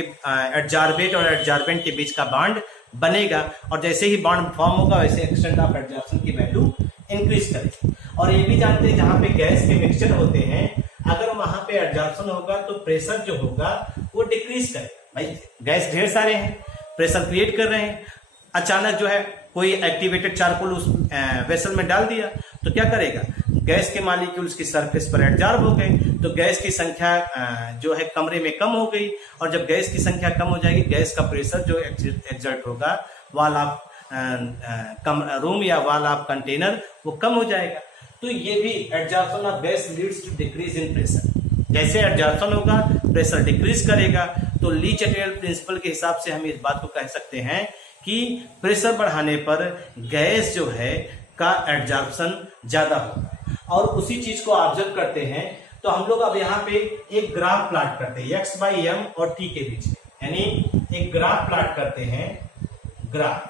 एडजॉर्बेट और एडजॉर्बेंट के बीच का बॉन्ड बनेगा, और जैसे ही बॉन्ड फॉर्म होगा वैसे एक्सटेंट ऑफ एडजॉर्प्शन की वैल्यू इंक्रीज करेगी। और ये भी जानते हैं जहां पे गैस के मिक्सचर होते हैं अगर वहां पे एडजॉर्प्शन होगा तो प्रेशर जो होगा वो डिक्रीज करेगा। भाई गैस ढेर सारे हैं, प्रेशर क्रिएट कर रहे हैं, अचानक जो है कोई एक्टिवेटेड चारकोल उस वेसल में डाल दिया तो क्या करेगा, गैस के मॉलिक्यूल्स की सरफेस पर एडजॉर्ब हो गए तो गैस की संख्या जो है कमरे में कम हो गई, और जब गैस की संख्या कम हो जाएगी गैस का प्रेशर जो एक्सर्ट होगा वॉल ऑफ रूम या वॉल ऑफ कंटेनर वो कम हो जाएगा। तो ये भी adsorption of gas leads to decrease in pressure. जैसे एडजॉर्प्शन होगा प्रेशर डिक्रीज करेगा, तो ली चैटल प्रिंसिपल के हिसाब से हम इस बात को कह सकते हैं कि प्रेशर बढ़ाने पर गैस जो है का एडजॉर्प्शन ज्यादा होगा। और उसी चीज को ऑब्जर्व करते हैं तो हम लोग अब यहाँ पे एक ग्राफ प्लॉट करते हैं x/m और t के बीच में, यानी एक ग्राफ प्लॉट करते हैं, ग्राफ।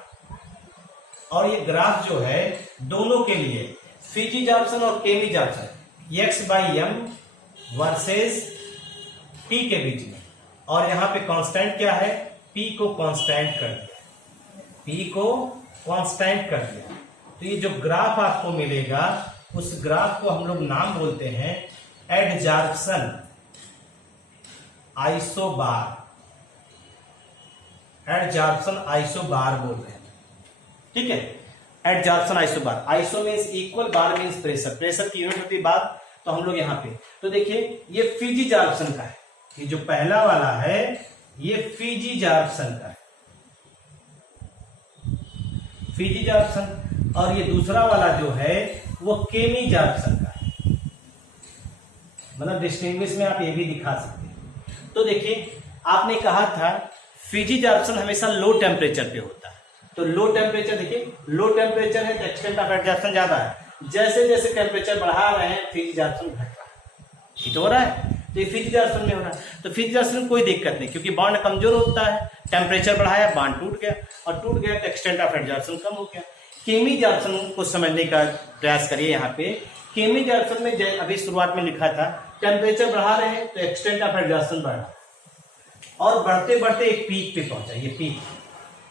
और ये ग्राफ जो है दोनों के लिए फिजी जॉर्प्सन और केमी जॉर्प्सन x/m वर्सेस p के बीच में, और यहाँ पे कांस्टेंट क्या है, p को कांस्टेंट कर दिया, p को कांस्टेंट कर दिया। तो ये जो ग्राफ आपको मिलेगा उस ग्राफ को हम लोग नाम बोलते हैं एडजॉर्प्शन आइसोबार, एडजॉर्प्शन आइसोबार बोल रहे हैं, ठीक है। Adsorption isobar, iso means equal, बार मीन्स प्रेशर, प्रेशर की यूनिट होती है बार। तो हम लोग यहाँ पे तो देखिए ये फिजी जॉर्प्सन का है, ये जो पहला वाला है ये फिजी जॉर्प्सन का है, फिजी जॉर्प्सन, और ये दूसरा वाला जो है वो केमी जॉर्प्सन का है। मतलब डिस्टिंग्विश में आप ये भी दिखा सकते हैं। तो देखिए आपने कहा था फिजी जॉर्प्सन हमेशा लो टेम्परेचर पे होता है, तो लो टेम्परेचर देखिए, लो टेम्परेचर है तो एक्सटेंट ऑफ एडजॉर्प्शन ज्यादा है, जैसे जैसे टेम्परेचर बढ़ा रहे हैं फिजी जॉर्प्सन घट रहा है, ठीक हो रहा है। तो ये फिक्स्ड एडजॉर्प्शन में हो रहा है। तो फिक्स्ड एडजॉर्प्शन में कोई दिक्कत नहीं, क्योंकि बॉन्ड कमजोर होता है, टेम्परेचर बढ़ाया बॉन्ड टूट गया, और टूट गया तो एक्सटेंट ऑफ एडजॉर्प्शन कम हो गया। केमी एडजॉर्प्शन को समझने का प्रयास करिए। यहाँ पे केमी एडजॉर्प्शन में अभी शुरुआत में लिखा था टेम्परेचर बढ़ा रहे हैं तो एक्सटेंट ऑफ एडजॉर्प्शन बढ़ रहा, और बढ़ते बढ़ते एक पीक पे पहुंचा, ये पीक,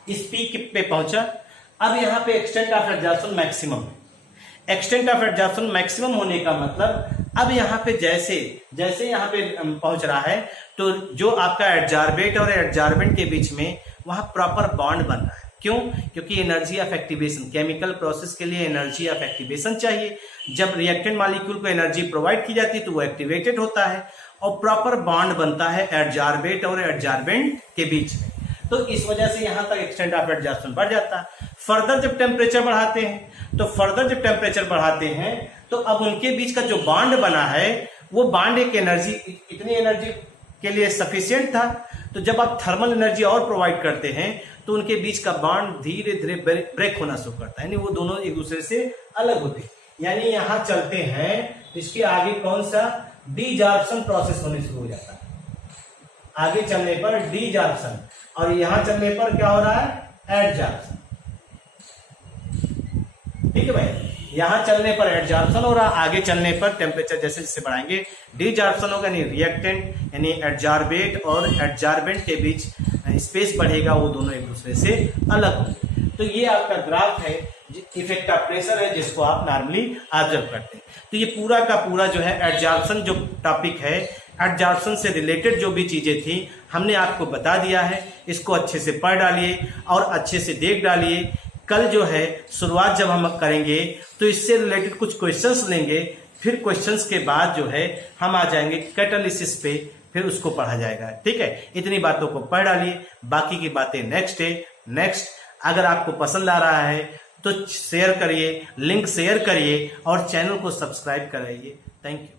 इस पीक पे पहुंचा। अब यहाँ पे एक्सटेंट ऑफ एडजॉर्प्शन मैक्सिमम है। एक्सटेंट ऑफ एडजॉर्प्शन मैक्सिमम होने का मतलब अब यहाँ पे जैसे जैसे यहाँ पे पहुंच रहा है तो जो आपका एडजॉर्बेट और एडजॉर्बेंट के बीच में वहां प्रॉपर बॉन्ड बन रहा है। क्यों? क्योंकि energy of activation, chemical process के लिए एनर्जी ऑफ एक्टिवेशन चाहिए। जब रिएक्टेंट मॉलिक्यूल को एनर्जी प्रोवाइड की जाती है तो वो एक्टिवेटेड होता है और प्रॉपर बॉन्ड बनता है एडजॉर्बेट और एडजॉर्बेंट के बीच में। तो इस वजह से यहां तक एक्सटेंट ऑफ एडजॉर्प्शन बढ़ जाता है। फर्दर जब टेम्परेचर बढ़ाते हैं तो अब उनके बीच का जो बॉन्ड बना है वो बॉन्ड एक एनर्जी, इतनी एनर्जी के लिए सफिशिएंट था। तो जब आप थर्मल एनर्जी और प्रोवाइड करते हैं तो उनके बीच का बॉन्ड धीरे धीरे ब्रेक होना शुरू करता है, यानी वो दोनों एक दूसरे से अलग होते हैं। यानी यहां चलते हैं, इसके आगे कौन सा डीजॉर्प्शन प्रोसेस होने शुरू हो जाता है। आगे चलने पर डीजॉर्प्शन, और यहां चलने पर क्या हो रहा है? एडजॉर्प्शन। ठीक है भाई, यहां चलने पर एडजॉर्प्शन हो रहा, आगे चलने पर टेम्परेचर जैसे जैसे बढ़ाएंगे डीजॉर्प्शन होगा, यानी रिएक्टेंट यानी एडजॉर्बेट और एडजॉर्बेंट के बीच स्पेस बढ़ेगा, वो दोनों एक दूसरे से अलग होंगे। तो ये आपका ग्राफ है, इफेक्ट ऑफ प्रेशर है, जिसको आप नॉर्मली ऑब्जर्व करते हैं। तो ये पूरा का पूरा जो है एडजॉर्प्शन जो टॉपिक है, एडजॉर्प्शन से रिलेटेड जो भी चीजें थी हमने आपको बता दिया है। इसको अच्छे से पढ़ डालिए और अच्छे से देख डालिए। कल जो है शुरुआत जब हम करेंगे तो इससे रिलेटेड कुछ क्वेश्चंस लेंगे, फिर क्वेश्चंस के बाद जो है हम आ जाएंगे कैटालिसिस पे, फिर उसको पढ़ा जाएगा। ठीक है, इतनी बातों को पढ़ डालिए, बाकी की बातें नेक्स्ट है। नेक्स्ट अगर आपको पसंद आ रहा है तो शेयर करिए, लिंक शेयर करिए और चैनल को सब्सक्राइब कराइए। Thank you.